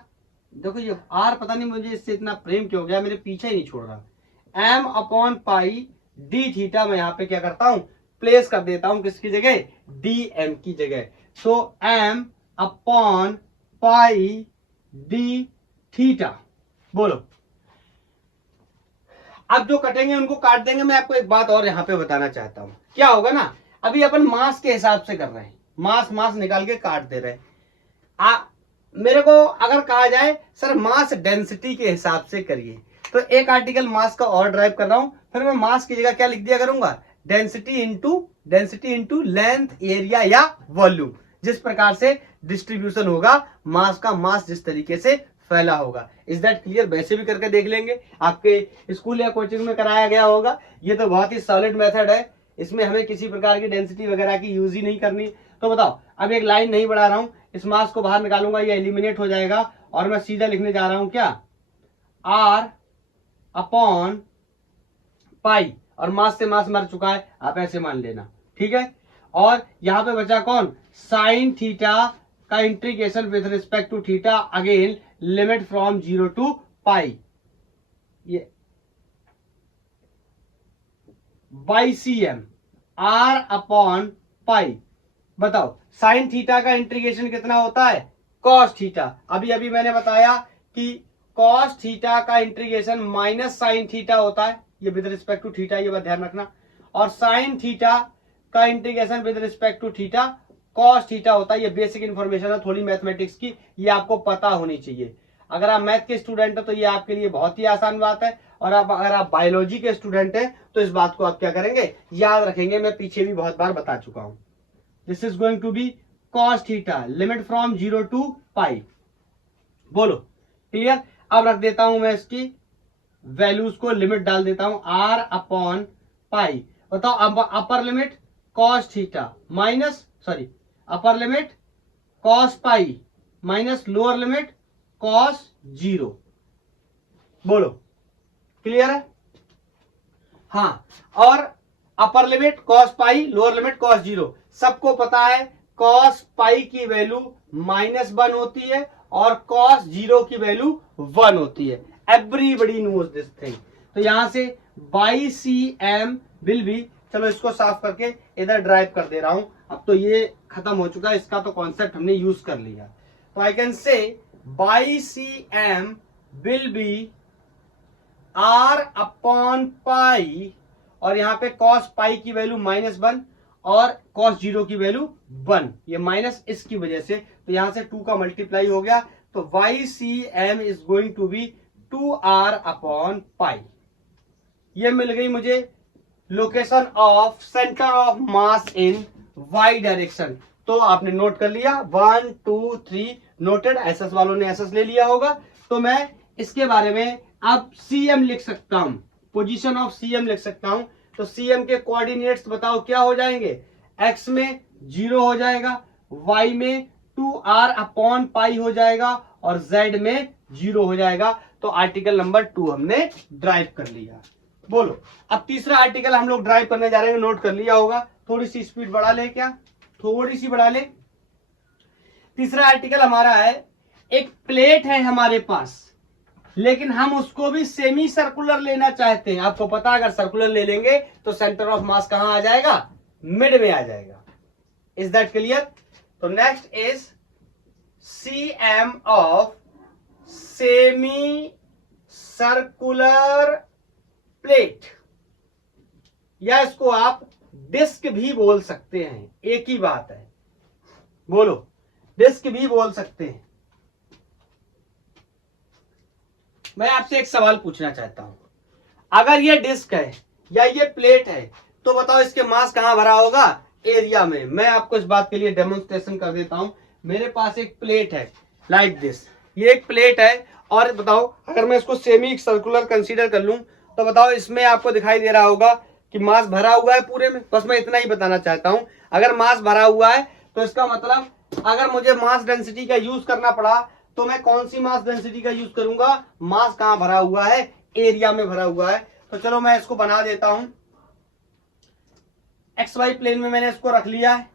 देखो ये आर पता नहीं मुझे इससे इतना प्रेम क्यों हो गया, मेरे पीछे ही नहीं छोड़ रहा, m upon pi d theta. मैं यहां पे क्या करता हूं, प्लेस कर देता हूं किसकी जगह, डी एम की जगह। So m upon pi d theta. बोलो, अब जो कटेंगे उनको काट देंगे। मैं आपको एक बात और यहां पे बताना चाहता हूं, क्या होगा ना, अभी अपन मास के हिसाब से कर रहे हैं, मास निकाल के काट दे रहे हैं। मेरे को अगर कहा जाए सर मास डेंसिटी के हिसाब से करिए, तो एक आर्टिकल मास का और ड्राइव कर रहा हूं, फिर मैं मास की जगह क्या लिख दिया करूंगा, डेंसिटी इंटू लेंथ, एरिया या वॉल्यूम। जिस प्रकार से डिस्ट्रीब्यूशन होगा मास का, मास जिस तरीके से फैला होगा। Is that clear? वैसे भी करके देख लेंगे, आपके स्कूल या कोचिंग में कराया गया होगा। ये तो बहुत ही सॉलिड मेथड है, इसमें हमें किसी प्रकार की डेंसिटी वगैरह की यूज ही नहीं करनी। तो बताओ, अब एक लाइन नहीं बढ़ा रहा हूं, इस मास को बाहर निकालूंगा, ये एलिमिनेट हो जाएगा, और मैं सीधा लिखने जा रहा हूं क्या, आर अपॉन पाई, और मास से मास मर चुका है, आप ऐसे मान लेना, ठीक है। और यहां पे बचा कौन, साइन थीटा का integration with respect to theta, again limit from 0 to pi, ये by c m, r upon pi. बताओ साइन थीटा का इंटीग्रेशन कितना होता है, कॉस थीटा। अभी अभी मैंने बताया कि कॉस थीटा का इंटीग्रेशन माइनस साइन थीटा होता है, ये विद रिस्पेक्ट टू थीटा, ये बात ध्यान रखना। और साइन थीटा का integration with respect to theta cos theta होता है। ये बेसिक इंफॉर्मेशन है थोड़ी मैथमेटिक्स की, ये आपको पता होनी चाहिए। अगर आप मैथ के स्टूडेंट हो तो ये आपके लिए बहुत ही आसान बात है, और आप अगर आप बायोलॉजी के स्टूडेंट हैं तो इस बात को आप क्या करेंगे, याद रखेंगे। मैं पीछे भी बहुत बार बता चुका हूं। This is going to be cos theta, limit from 0 to pi. बोलो क्लियर। अब रख देता हूं मैं इसकी वैल्यूज को, लिमिट डाल देता हूं r अपॉन पाई। बताओ upper limit cos theta minus upper limit cos pi minus lower limit cos 0। बोलो क्लियर है। हाँ, और upper limit cos pi, lower limit cos 0। सबको पता है cos पाई की वैल्यू -1 होती है और cos 0 की वैल्यू 1 होती है। Everybody knows this thing. तो यहां से बाई cm विल बी, चलो इसको साफ करके इधर ड्राइव कर दे रहा हूं। अब तो ये खत्म हो चुका है, इसका तो कॉन्सेप्ट हमने यूज कर लिया। तो आई कैन से by cm will be r upon pi, और यहां पे cos पाई की वैल्यू -1 और cos 0 की वैल्यू 1, ये माइनस इसकी वजह से, तो यहां से 2 का मल्टीप्लाई हो गया। तो YCM is going to be 2r upon pi. ये मिल गई मुझे location of centre of mass in y direction. तो आपने नोट कर लिया, 1 2 3 नोटेड। एसएस वालों ने एसएस ले लिया होगा। तो मैं इसके बारे में अब CM लिख सकता हूं, पोजीशन ऑफ CM लिख सकता हूं। तो CM के कोऑर्डिनेट्स बताओ क्या हो जाएंगे। x में 0 हो जाएगा, y में 2r अपॉन पाई हो जाएगा और z में 0 हो जाएगा। तो आर्टिकल नंबर 2 हमने ड्राइव कर लिया। बोलो अब तीसरा आर्टिकल हम लोग ड्राइव करने जा रहे हैं, नोट कर लिया होगा। थोड़ी सी स्पीड बढ़ा ले, क्या थोड़ी सी बढ़ा ले। तीसरा आर्टिकल हमारा है, एक प्लेट है हमारे पास, लेकिन हम उसको भी सेमी सर्कुलर लेना चाहते हैं। आपको पता है अगर सर्कुलर ले लेंगे तो सेंटर ऑफ मास कहां आ जाएगा, मिड में आ जाएगा। Is that clear. तो next is CM of semi circular plate, या इसको आप डिस्क भी बोल सकते हैं, एक ही बात है। बोलो डिस्क भी बोल सकते हैं। मैं आपसे एक सवाल पूछना चाहता हूं, अगर ये डिस्क है या ये प्लेट है तो बताओ इसके मास कहां भरा होगा, एरिया में। मैं आपको इस बात के लिए डेमोन्स्ट्रेशन कर देता हूं। मेरे पास एक प्लेट है लाइक दिस, ये एक प्लेट है, और बताओ अगर मैं इसको सेमी सर्कुलर कंसीडर कर लूं तो बताओ इसमें आपको दिखाई दे रहा होगा कि मास भरा हुआ है पूरे में। बस मैं इतना ही बताना चाहता हूं, अगर मास भरा हुआ है तो इसका मतलब अगर मुझे मास डेंसिटी का यूज करना पड़ा तो मैं कौन सी मास डेंसिटी का यूज करूंगा, मास कहां भरा हुआ है, एरिया में भरा हुआ है। तो चलो मैं इसको बना देता हूं। XY प्लेन में मैंने इसको रख लिया है,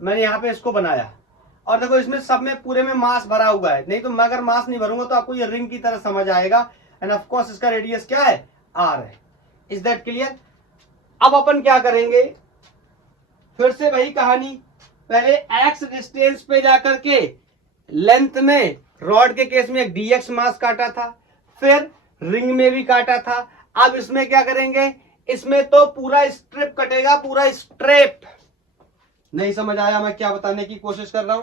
मैंने यहां पे इसको बनाया, और देखो इसमें सब में पूरे में मास भरा हुआ है। नहीं तो मैं अगर मास नहीं भरूंगा तो आपको ये रिंग की तरह समझ आएगा। एंड ऑफ कोर्स इसका रेडियस क्या है, r है। Is that clear. अब अपन क्या करेंगे, फिर से वही कहानी, पहले x डिस्टेंस पे जाकर के लेंथ में रॉड के केस में एक dx मास काटा था, फिर रिंग में भी काटा था। अब इसमें क्या करेंगे, इसमें तो पूरा स्ट्रिप कटेगा, पूरा स्ट्रेप। नहीं समझ आया मैं क्या बताने की कोशिश कर रहा हूं,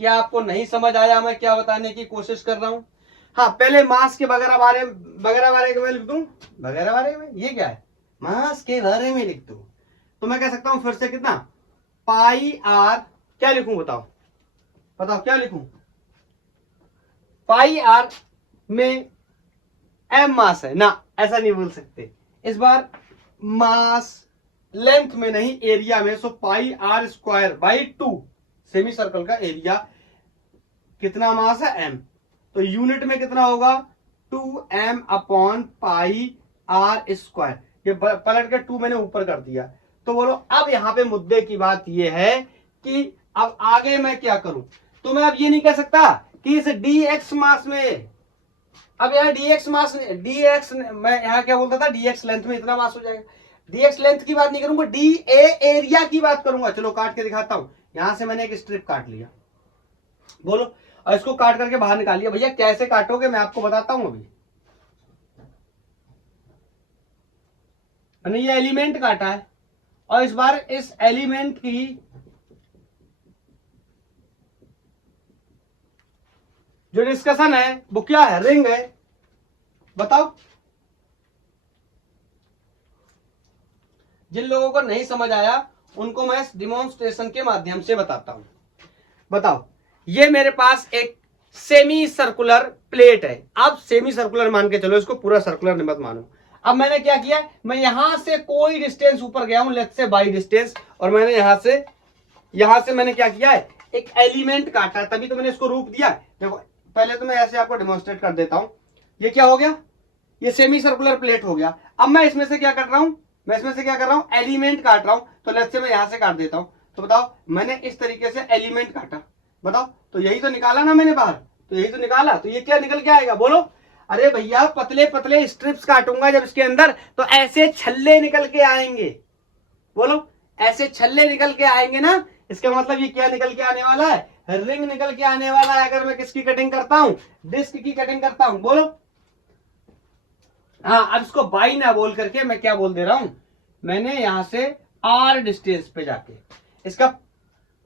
क्या आपको नहीं समझ आया मैं क्या बताने की कोशिश कर रहा हूं। हाँ, पहले मास के वगैरह बारे में लिख दूं, वगैरह बारे में, ये क्या है, मास के बारे में लिख दूं। तो मैं कह सकता हूं फिर से कितना, पाई आर, क्या लिखूं बताओ, बताओ क्या लिखूं। पाई आर में m मास है ना, ऐसा नहीं बोल सकते। इस बार मास लेंथ में नहीं एरिया में, so pi r square by 2, semi circle का एरिया, कितना मास है m, तो यूनिट में कितना होगा 2m upon pi r square. ये पलट के 2 मैंने ऊपर कर दिया। तो बोलो अब यहां पे मुद्दे की बात ये है कि अब आगे मैं क्या करूं। तो मैं अब ये नहीं कह सकता कि इस dx मास में, अब यहाँ dx मास, dx मैं यहाँ क्या बोलता था, dx लेंथ में इतना मास हो जाएगा। dx लेंथ की बात नहीं करूंगा, dA एरिया की बात करूंगा। चलो काट के दिखाता हूं। यहां से मैंने एक स्ट्रिप काट लिया, बोलो, और इसको काट करके बाहर निकाल लिया। भैया कैसे काटोगे मैं आपको बताता हूं। अभी मैंने ये एलिमेंट काटा है, और इस बार इस एलिमेंट की जो डिस्कशन है वो क्या है, रिंग है। बताओ, जिन लोगों को नहीं समझ आया उनको मैं डिमॉन्स्ट्रेशन के माध्यम से बताता हूं। बताओ, ये मेरे पास एक सेमी सर्कुलर प्लेट है। आप सेमी सर्कुलर मान के चलो, इसको पूरा सर्कुलर मत मानो। अब मैंने क्या किया, मैं यहां से कोई डिस्टेंस ऊपर गया हूं, लेट्स से बाई डिस्टेंस, और मैंने यहां से मैंने क्या किया है, एक एलिमेंट काटा, तभी तो मैंने इसको रूप दिया। देखो, पहले तो मैं ऐसे आपको डेमोन्स्ट्रेट कर देता हूं। ये क्या हो गया, ये सेमी सर्कुलर प्लेट हो गया। अब मैं इसमें से क्या कर रहा हूं, एलिमेंट काट रहा हूं। तो लेट्स से मैं यहां से काट देता हूं। तो बताओ, मैंने इस तरीके से एलिमेंट काटा, बताओ, तो यही तो निकाला ना मैंने बाहर, तो यही तो निकाला। तो ये क्या निकल के आएगा, बोलो। अरे भैया, पतले पतले स्ट्रिप्स काटूंगा जब इसके अंदर, तो ऐसे छल्ले निकल के आएंगे। बोलो, ऐसे छल्ले निकल के आएंगे ना। इसका मतलब ये क्या निकल के आने वाला है, रिंग निकल के आने वाला है। अगर मैं किसकी कटिंग करता हूं, डिस्क की कटिंग करता हूं। बोलो, हाँ, अब इसको बाई ना बोल करके मैं क्या बोल दे रहा हूं, मैंने यहां से आर डिस्टेंस पे जाके, इसका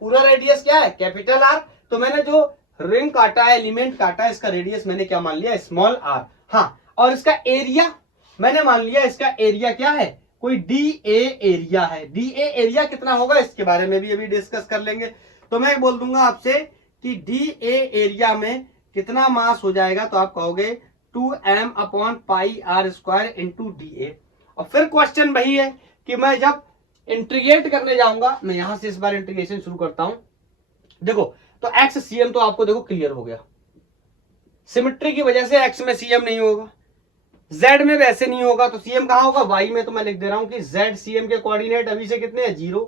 पूरा रेडियस क्या है, कैपिटल आर। तो मैंने जो रिंग काटा है, एलिमेंट काटा है, इसका रेडियस मैंने क्या मान लिया, स्मॉल आर। हाँ, और इसका एरिया मैंने मान लिया, इसका एरिया क्या है, कोई डी ए एरिया है। डी ए एरिया कितना होगा, इसके बारे में भी अभी डिस्कस कर लेंगे। तो मैं बोल दूंगा आपसे कि डी ए एरिया में कितना मास हो जाएगा, तो आप कहोगे 2m upon pi r square into d a. और फिर क्वेश्चन वही है कि मैं जब इंटीग्रेट करने जाऊंगा, मैं यहां से इस बार इंटीग्रेशन शुरू करता हूं। देखो, तो एक्स सीएम तो आपको देखो क्लियर हो गया, सिमेट्री की वजह से एक्स में सीएम नहीं होगा, जेड में वैसे नहीं होगा, तो सीएम कहां होगा, वाई में। तो मैं लिख दे रहा हूं कि जेड सीएम के कोऑर्डिनेट अभी से कितने हैं, 0।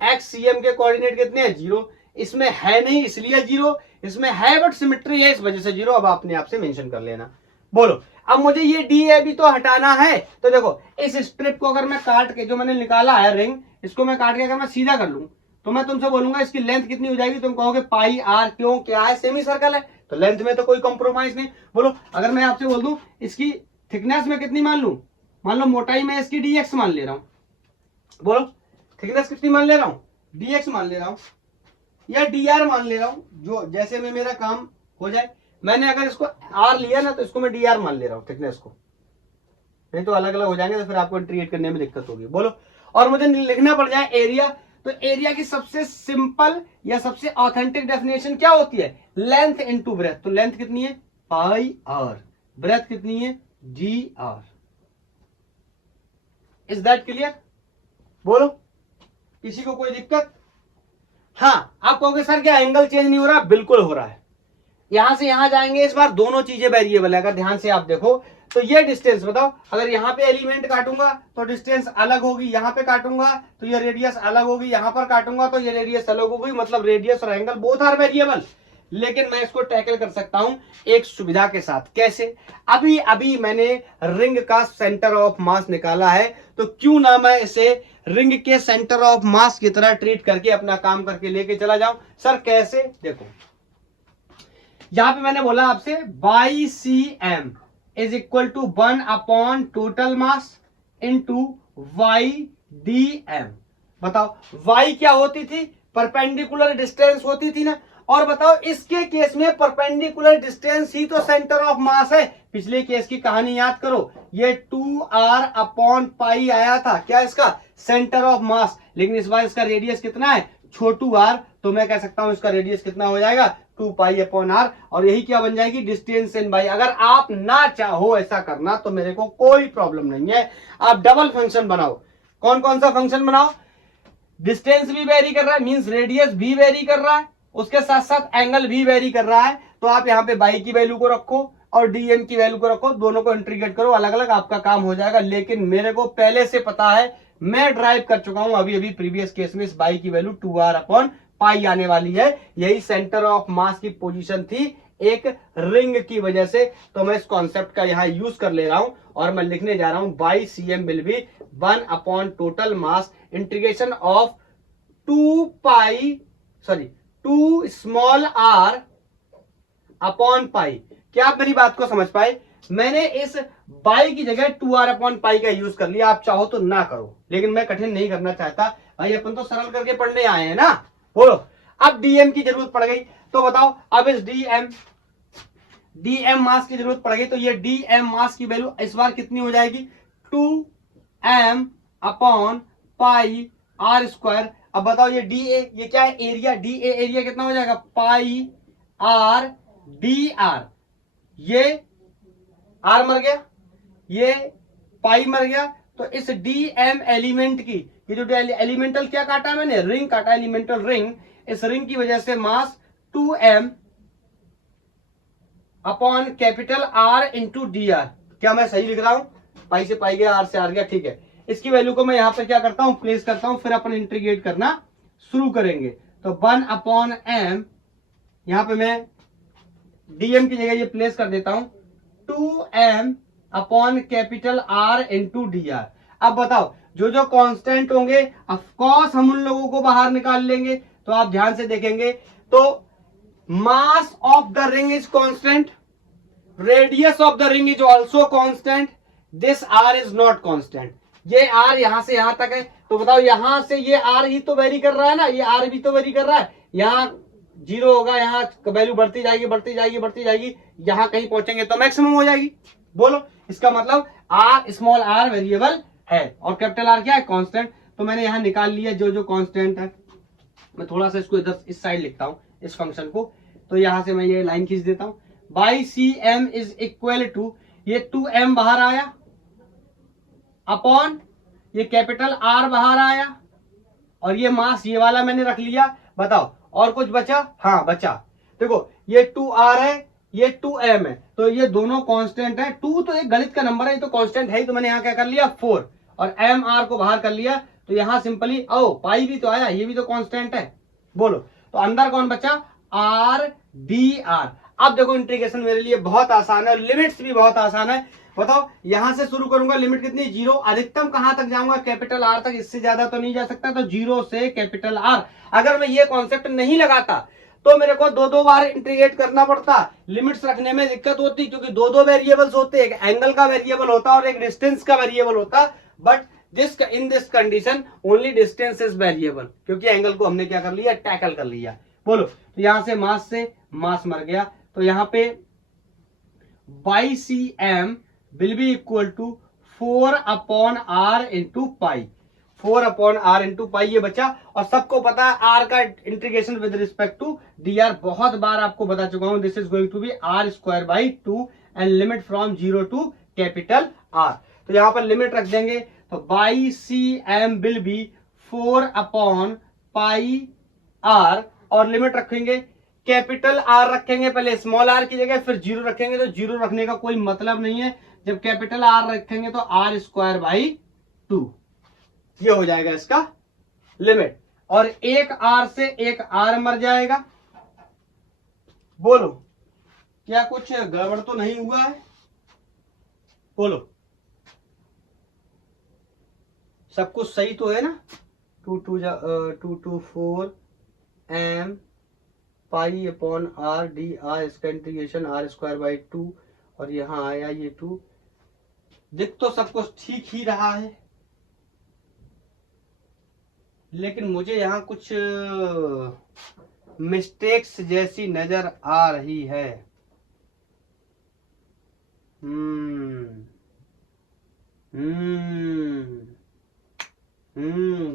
एक्स सीएम के कोऑर्डिनेट कितने हैं, 0। इसमें है नहीं इसलिए 0, इसमें है बट सिमेट्री है इस वजह से 0। अब आपने आपसे मेंशन कर लेना। बोलो, अब मुझे ये डी ए भी तो हटाना है। तो देखो, इस स्ट्रिप को अगर मैं काट के, जो मैंने निकाला है रिंग, इसको मैं काट के अगर मैं सीधा कर लूं, तो मैं तुमसे बोलूंगा इसकी लेंथ कितनी हो जाएगी, तुम कहोगे पाई आर। क्यों, क्या है, सेमी सर्कल है, तो लेंथ में तो कोई कॉम्प्रोमाइज नहीं। बोलो, अगर मैं आपसे बोल दूं इसकी थिकनेस में कितनी मान लूं, मान लो मोटाई में इसकी डीएक्स मान ले रहा हूं। बोलो, थिकनेस कितनी मान ले रहा हूं, डीएक्स मान ले रहा हूं या डीआर मान ले रहा हूं, जो जैसे में मेरा काम हो जाए। मैंने अगर इसको आर लिया ना, तो इसको मैं डीआर मान ले रहा हूं थिकनेस को, नहीं तो अलग अलग हो जाएंगे, तो फिर आपको इंटीग्रेट करने में दिक्कत होगी। बोलो, और मुझे लिखना पड़ जाए एरिया, तो एरिया की सबसे सिंपल या सबसे ऑथेंटिक डेफिनेशन क्या होती है, लेंथ इनटू ब्रेथ। तो लेंथ कितनी है, पाई आर, ब्रेथ कितनी है, D R. Is that clear? बोलो, किसी को कोई दिक्कत? हाँ, आप कहोगे सर क्या एंगल चेंज नहीं हो रहा, बिल्कुल हो रहा है। यहां से यहां जाएंगे, इस बार दोनों चीजें वेरिएबल है। अगर ध्यान से आप देखो, तो ये डिस्टेंस बताओ, अगर यहां पे एलिमेंट काटूंगा तो डिस्टेंस अलग होगी, यहां पे काटूंगा तो ये रेडियस अलग होगी, यहां पर काटूंगा तो ये रेडियस अलग होगी। मतलब रेडियस और एंगल बोथ आर वेरिएबल। लेकिन मैं इसको टैकल कर सकता हूं एक सुविधा के साथ। कैसे? अभी अभी मैंने रिंग का सेंटर ऑफ मास निकाला है, तो क्यों ना मैं इसे रिंग के सेंटर ऑफ मास की तरह ट्रीट करके अपना काम करके लेके चला जाऊं। सर कैसे? देखो, यहां पे मैंने बोला आपसे y c m is equal to 1 upon total mass into y d m. बताओ, वाई क्या होती थी, परपेंडिकुलर डिस्टेंस होती थी ना। और बताओ, इसके केस में परपेंडिकुलर डिस्टेंस ही तो सेंटर ऑफ मास है। पिछले केस की कहानी याद करो, ये 2r अपॉन पाई आया था, क्या इसका सेंटर ऑफ मास। लेकिन इस बार इसका रेडियस कितना है, छोटू r, तो मैं कह सकता हूं इसका रेडियस कितना हो जाएगा, 2 पाई अपॉन आर। और यही क्या बन जाएगी, डिस्टेंस इन बाई। अगर आप ना चाहो ऐसा करना तो मेरे को कोई प्रॉब्लम नहीं है, आप डबल फंक्शन बनाओ। कौन कौन सा फंक्शन बनाओ, डिस्टेंस भी वेरी कर रहा है, मींस रेडियस भी वेरी कर रहा है, उसके साथ साथ एंगल भी वेरी कर रहा है। तो आप यहाँ पे बाई की वैल्यू को रखो और डीएम की वैल्यू को रखो, दोनों को इंटीग्रेट करो, अलग अलग आपका काम हो जाएगा। लेकिन मेरे को पहले से पता है, मैं ड्राइव कर चुका हूं अभी अभी प्रीवियस केस में, इस बाई की वैल्यू 2r अपॉन पाई आने वाली है। यही सेंटर ऑफ मास की पोजीशन थी एक रिंग की वजह से। तो मैं इस कॉन्सेप्ट का यहां यूज कर ले रहा हूं और मैं लिखने जा रहा हूं y cm will be 1 upon total mass integration of 2 small r upon pi. क्या आप मेरी बात को समझ पाए? मैंने इस बाई की जगह 2r अपॉन पाई का यूज कर लिया। आप चाहो तो ना करो, लेकिन मैं कठिन नहीं करना चाहता भाई, अपन तो सरल करके पढ़ने आए हैं ना। बोलो, अब डीएम की जरूरत पड़ गई, तो बताओ अब इस डीएम dm मास की जरूरत पड़ेगी, तो ये dm मास की वैल्यू इस बार कितनी हो जाएगी 2m upon pi r square. अब बताओ ये dA ये क्या है एरिया, dA एरिया कितना हो जाएगा पाई आर dr, ये r मर गया, ये पाई मर गया, तो इस dm एलिमेंट की ये जो एलिमेंटल क्या काटा है मैंने रिंग काटा, एलिमेंटल रिंग, इस रिंग की वजह से मास 2m upon capital R into dr। क्या मैं सही लिख रहा हूं, पाई से पाई गया, r से r गया, ठीक है। इसकी वैल्यू को मैं यहां पर क्या करता हूं प्लेस करता हूं, फिर अपन इंटीग्रेट करना शुरू करेंगे। तो 1 अपॉन m, यहां पे मैं dm की जगह ये प्लेस कर देता हूं 2m upon capital R into dr। अब बताओ जो जो कांस्टेंट होंगे ऑफकोर्स हम उन लोगों को बाहर निकाल लेंगे। तो आप ध्यान से देखेंगे तो mass of the ring is constant, radius of the ring is also constant, this r is not constant. ये r यहां से यहां तक है, तो बताओ यहां से ये r ही तो वेरी कर रहा है ना, ये r भी तो वेरी कर रहा है, यहां 0 होगा, यहां वैल्यू बढ़ती जाएगी बढ़ती जाएगी बढ़ती जाएगी, यहां कहीं पहुंचेंगे तो मैक्सिमम हो जाएगी। बोलो इसका मतलब r स्मॉल r वेरिएबल है और कैपिटल R क्या है कांस्टेंट। तो मैंने यहां निकाल लिया जो जो कांस्टेंट है। मैं थोड़ा सा इसको इधर इस साइड लिखता हूं इस फंक्शन को, तो यहां से मैं ये लाइन खींच देता हूं, y c m is equal to, ये 2m बाहर आया अपॉन ये कैपिटल R बाहर आया, और ये मास ये वाला मैंने रख लिया। बताओ और कुछ बचा, हाँ बचा, देखो ये 2r है ये 2m है, तो ये दोनों कांस्टेंट है। 2 तो एक गणित का नंबर है, ये तो कांस्टेंट है ही, तो मैंने यहाँ क्या कर लिया 4 और mr को बाहर कर लिया, तो यहां सिंपली ओ पाई भी तो आया, ये भी तो कांस्टेंट है। बोलो तो अंदर कौन बचा r dr। अब देखो इंटीग्रेशन मेरे लिए बहुत आसान है, लिमिट्स भी बहुत आसान है। बताओ यहां से शुरू करूंगा, लिमिट कितनी 0, अधिकतम कहां तक जाऊंगा कैपिटल R तक, इससे ज्यादा तो नहीं जा सकता, तो 0 से कैपिटल R। अगर मैं ये कॉन्सेप्ट नहीं लगाता तो मेरे को दो बार इंटीग्रेट करना पड़ता, लिमिट्स रखने में दिक्कत होती, क्योंकि दो वेरिएबल्स होते, एक एंगल का वेरिएबल होता और एक डिस्टेंस का वेरिएबल होता। But in this condition only distance is variable, क्योंकि एंगल को हमने क्या कर लिया टैकल कर लिया। बोलो तो यहां से मास मर गया, तो यहां पे y c m will be equal to 4 upon R into pi, 4 upon R into pi ये बचा। और सबको पता है R का integration with respect to dr बहुत बार आपको बता चुका हूं, this is going to be R square by 2 and limit from 0 to capital R। तो यहां पर लिमिट रख देंगे, तो y c m will be 4 upon pi R, और लिमिट रखेंगे कैपिटल R रखेंगे पहले स्मॉल r की जगह, फिर 0 रखेंगे, तो 0 रखने का कोई मतलब नहीं है, जब कैपिटल R रखेंगे तो R स्क्वायर बाई 2, ये हो जाएगा इसका लिमिट, और एक R से एक R मर जाएगा। बोलो क्या कुछ गड़बड़ तो नहीं हुआ है, बोलो सब कुछ सही तो है ना। 2 4 m pi upon R dr, इसका इंटीग्रेशन R स्क्वायर बाई 2, और यहां आया ये 2, दिख तो सब कुछ ठीक ही रहा है, लेकिन मुझे यहां कुछ मिस्टेक्स जैसी नजर आ रही है।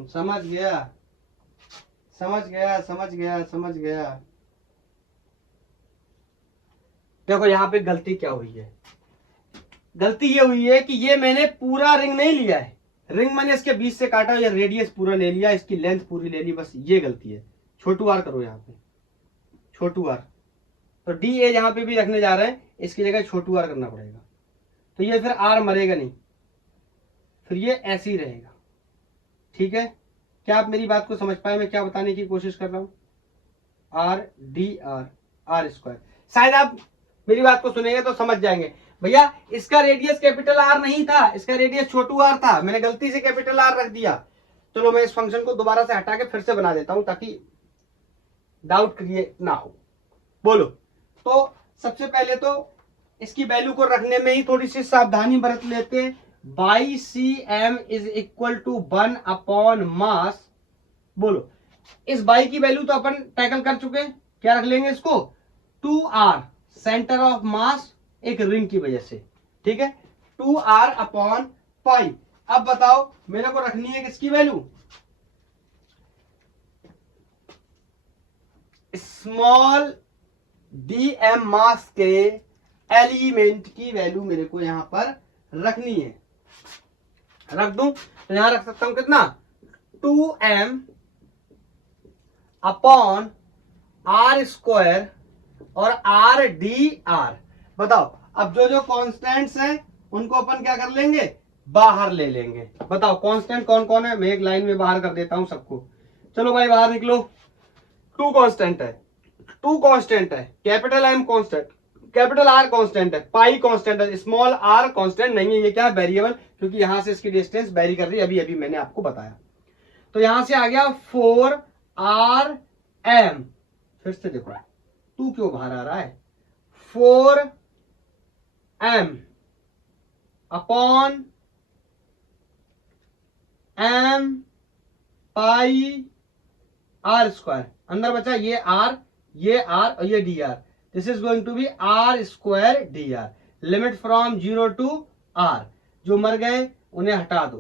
समझ गया। देखो यहां पे गलती क्या हुई है, गलती ये हुई है कि ये मैंने पूरा रिंग नहीं लिया है, रिंग मैंने इसके बीच से काटा, या रेडियस पूरा ले लिया, इसकी लेंथ पूरी ले ली, बस ये गलती है। छोटू r करो यहाँ पे, छोटू r, तो डी ए जहां पे भी रखने जा रहे हैं इसकी जगह छोटू r करना पड़ेगा, तो ये फिर r मरेगा नहीं, फिर ये ऐसे ही रहेगा। ठीक है, क्या आप मेरी बात को समझ पाए मैं क्या बताने की कोशिश कर रहा हूं, r dr r स्क्वायर। शायद आप मेरी बात को सुनेंगे तो समझ जाएंगे, भैया इसका रेडियस कैपिटल R नहीं था, इसका रेडियस छोटू r था, मैंने गलती से कैपिटल R रख दिया। चलो मैं इस फंक्शन को दोबारा से हटा के फिर से बना देता हूं ताकि डाउट क्रिएट ना हो। बोलो तो सबसे पहले तो इसकी वैल्यू को रखने में ही थोड़ी सी सावधानी बरत लेते हैं। Y c m is equal to 1 upon mass. बोलो इस बाई की वैल्यू तो अपन टैकल कर चुके हैं, क्या रख लेंगे इसको 2r, सेंटर ऑफ मास एक रिंग की वजह से, ठीक है, 2r/पाई। अब बताओ मेरे को रखनी है किसकी वैल्यू, स्मॉल dm मास के एलिमेंट की वैल्यू मेरे को यहां पर रखनी है। रख दूं तो यहां रख सकता हूं कितना, 2m अपॉन r स्क्वायर और r/d/r। बताओ अब जो जो कॉन्स्टेंट्स हैं उनको अपन क्या कर लेंगे, बाहर ले लेंगे। बताओ कांस्टेंट कौन कौन है, मैं एक लाइन में बाहर कर देता हूं सबको। चलो भाई बाहर निकलो। टू कांस्टेंट है, capital M constant, capital R constant है, पाई कांस्टेंट है, स्मॉल r कांस्टेंट नहीं है। ये क्या है, वेरिएबल, क्योंकि यहां से इसकी डिस्टेंस वेरी कर रही है, अभी अभी मैंने आपको बताया। तो यहां से आ गया 4rm। फिर से देखो तू क्यों बाहर आ रहा है, 4m upon m pi r square, अंदर बचा ये r, ये r और ये dr। This is going to be r square dr। Limit from 0 to r, जो मर गए उन्हें हटा दो,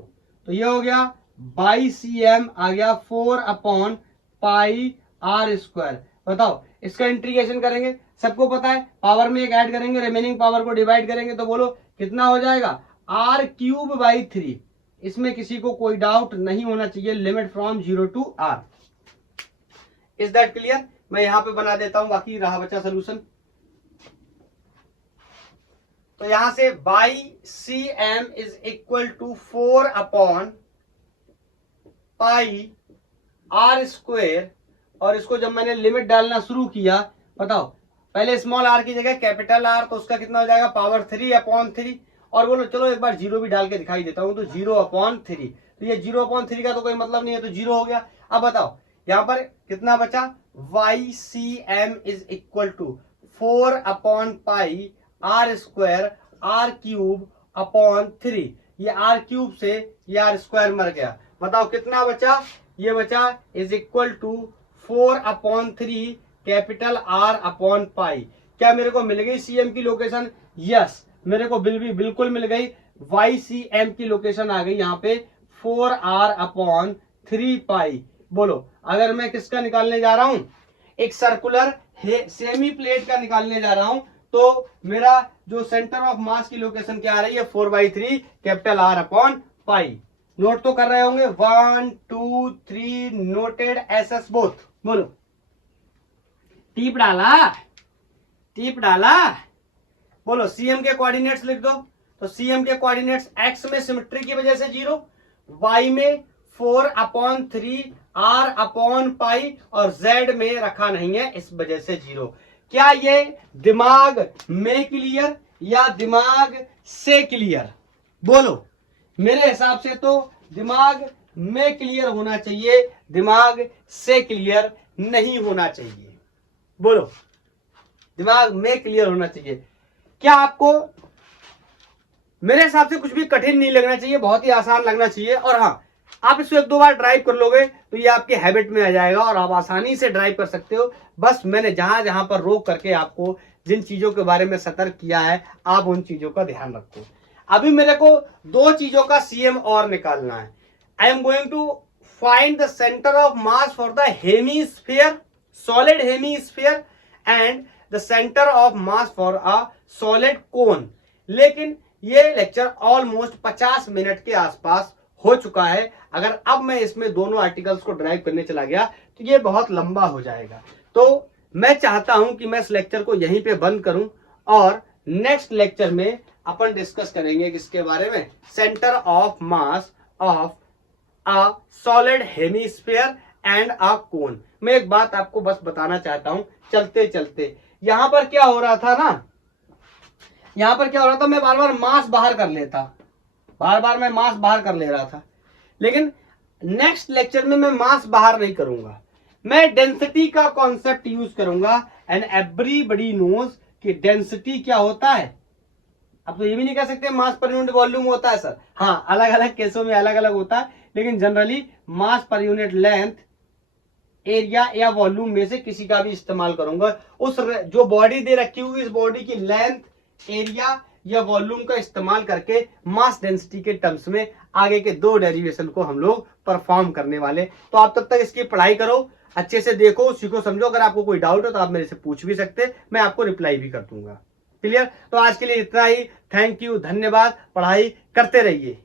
तो ये हो गया बाई cm आ गया 4/पाई r स्क्वायर। बताओ इसका इंटीग्रेशन करेंगे, सबको पता है पावर में एक ऐड करेंगे, रिमेनिंग पावर को डिवाइड करेंगे, तो बोलो कितना हो जाएगा, r³/3। इसमें किसी को कोई डाउट नहीं होना चाहिए, limit from 0 to r। Is that clear? मैं यहां पे बना देता हूं, बाकी रहा बचा सोल्यूशन। तो यहां से by cm is equal to 4/पाई r स्क्वायर, और इसको जब मैंने लिमिट डालना शुरू किया, बताओ पहले स्मॉल r की जगह कैपिटल R, तो उसका कितना हो जाएगा, पावर 3/3। और बोलो चलो एक बार 0 भी डाल के दिखाई देता हूं, तो 0/3। तो ये 0/3 का तो कोई मतलब नहीं है, तो 0 हो गया। अब बताओ यहां पर कितना बचा, ycm इज इक्वल टू 4/पाई r स्क्वायर r³/3। ये r³ से ये r स्क्वायर मर गया। बताओ कितना बचा, ये बचा इज इक्वल टू 4/3 कैपिटल R/पाई। क्या मेरे को मिल गई cm की लोकेशन? यस, मेरे को बिल्कुल मिल गई। ycm की लोकेशन आ गई यहाँ पे 4r/3 पाई। बोलो अगर मैं किसका निकालने जा रहा हूं, एक सर्कुलर सेमी प्लेट का निकालने जा रहा हूं, तो मेरा जो सेंटर ऑफ मास की लोकेशन क्या आ रही है, 4/3 कैपिटल R/पाई। नोट तो कर रहे होंगे, 1 2 3 नोटेड SS बोथ। बोलो टीप डाला। बोलो सीएम के कोऑर्डिनेट्स लिख दो। तो सीएम के कोऑर्डिनेट्स एक्स में सिमेट्री की वजह से 0, वाई में 4/3 R/पाई, और जेड में रखा नहीं है इस वजह से 0। क्या ये दिमाग में क्लियर या दिमाग से क्लियर? बोलो मेरे हिसाब से तो दिमाग में क्लियर होना चाहिए, दिमाग से क्लियर नहीं होना चाहिए। बोलो दिमाग में क्लियर होना चाहिए। क्या आपको मेरे हिसाब से कुछ भी कठिन नहीं लगना चाहिए, बहुत ही आसान लगना चाहिए। और हाँ, आप इसको 1-2 बार ड्राइव कर लोगे तो ये आपके हैबिट में आ जाएगा और आप आसानी से ड्राइव कर सकते हो। बस मैंने जहां जहां पर रोक करके आपको जिन चीजों के बारे में सतर्क किया है, आप उन चीजों का ध्यान रखो। अभी मेरे को 2 चीजों का सीएम और निकालना है। I am going to find the centre of mass for the hemisphere, solid hemisphere, and the centre of mass for a solid cone. लेकिन ये लेक्चर ऑलमोस्ट 50 मिनट के आसपास हो चुका है। अगर अब मैं इसमें दोनों आर्टिकल्स को ड्राइव करने चला गया तो ये बहुत लंबा हो जाएगा। तो मैं चाहता हूं कि मैं इस लेक्चर को यहीं पे बंद करूं और नेक्स्ट लेक्चर में अपन डिस्कस करेंगे किसके बारे में, centre of mass of a solid hemisphere and a cone. मैं एक बात आपको बस बताना चाहता हूं चलते चलते। यहां पर क्या हो रहा था ना, यहां पर क्या हो रहा था, मैं बार बार मास बाहर कर लेता, मैं मास बाहर कर ले रहा था। लेकिन नेक्स्ट लेक्चर में मैं मास बाहर नहीं करूंगा, मैं डेंसिटी का कॉन्सेप्ट यूज करूंगा। एंड एवरीबॉडी नोज कि डेंसिटी क्या होता है। अब तो ये भी नहीं कह सकते मास पर यूनिट वॉल्यूम होता है सर, हाँ अलग अलग केसों में अलग अलग होता है, लेकिन जनरली मास पर यूनिट लेंथ एरिया या वॉल्यूम में से किसी का भी इस्तेमाल करूंगा। उस जो बॉडी दे रखी हुई इस बॉडी की लेंथ, एरिया या वॉल्यूम का इस्तेमाल करके मास डेंसिटी के टर्म्स में आगे के 2 डेरिवेशन को हम लोग परफॉर्म करने वाले। तो आप तब तक इसकी पढ़ाई करो, अच्छे से देखो, सीखो, समझो। अगर आपको कोई डाउट हो तो आप मेरे से पूछ भी सकते, मैं आपको रिप्लाई भी कर दूंगा। क्लियर? तो आज के लिए इतना ही। थैंक यू, धन्यवाद। पढ़ाई करते रहिए।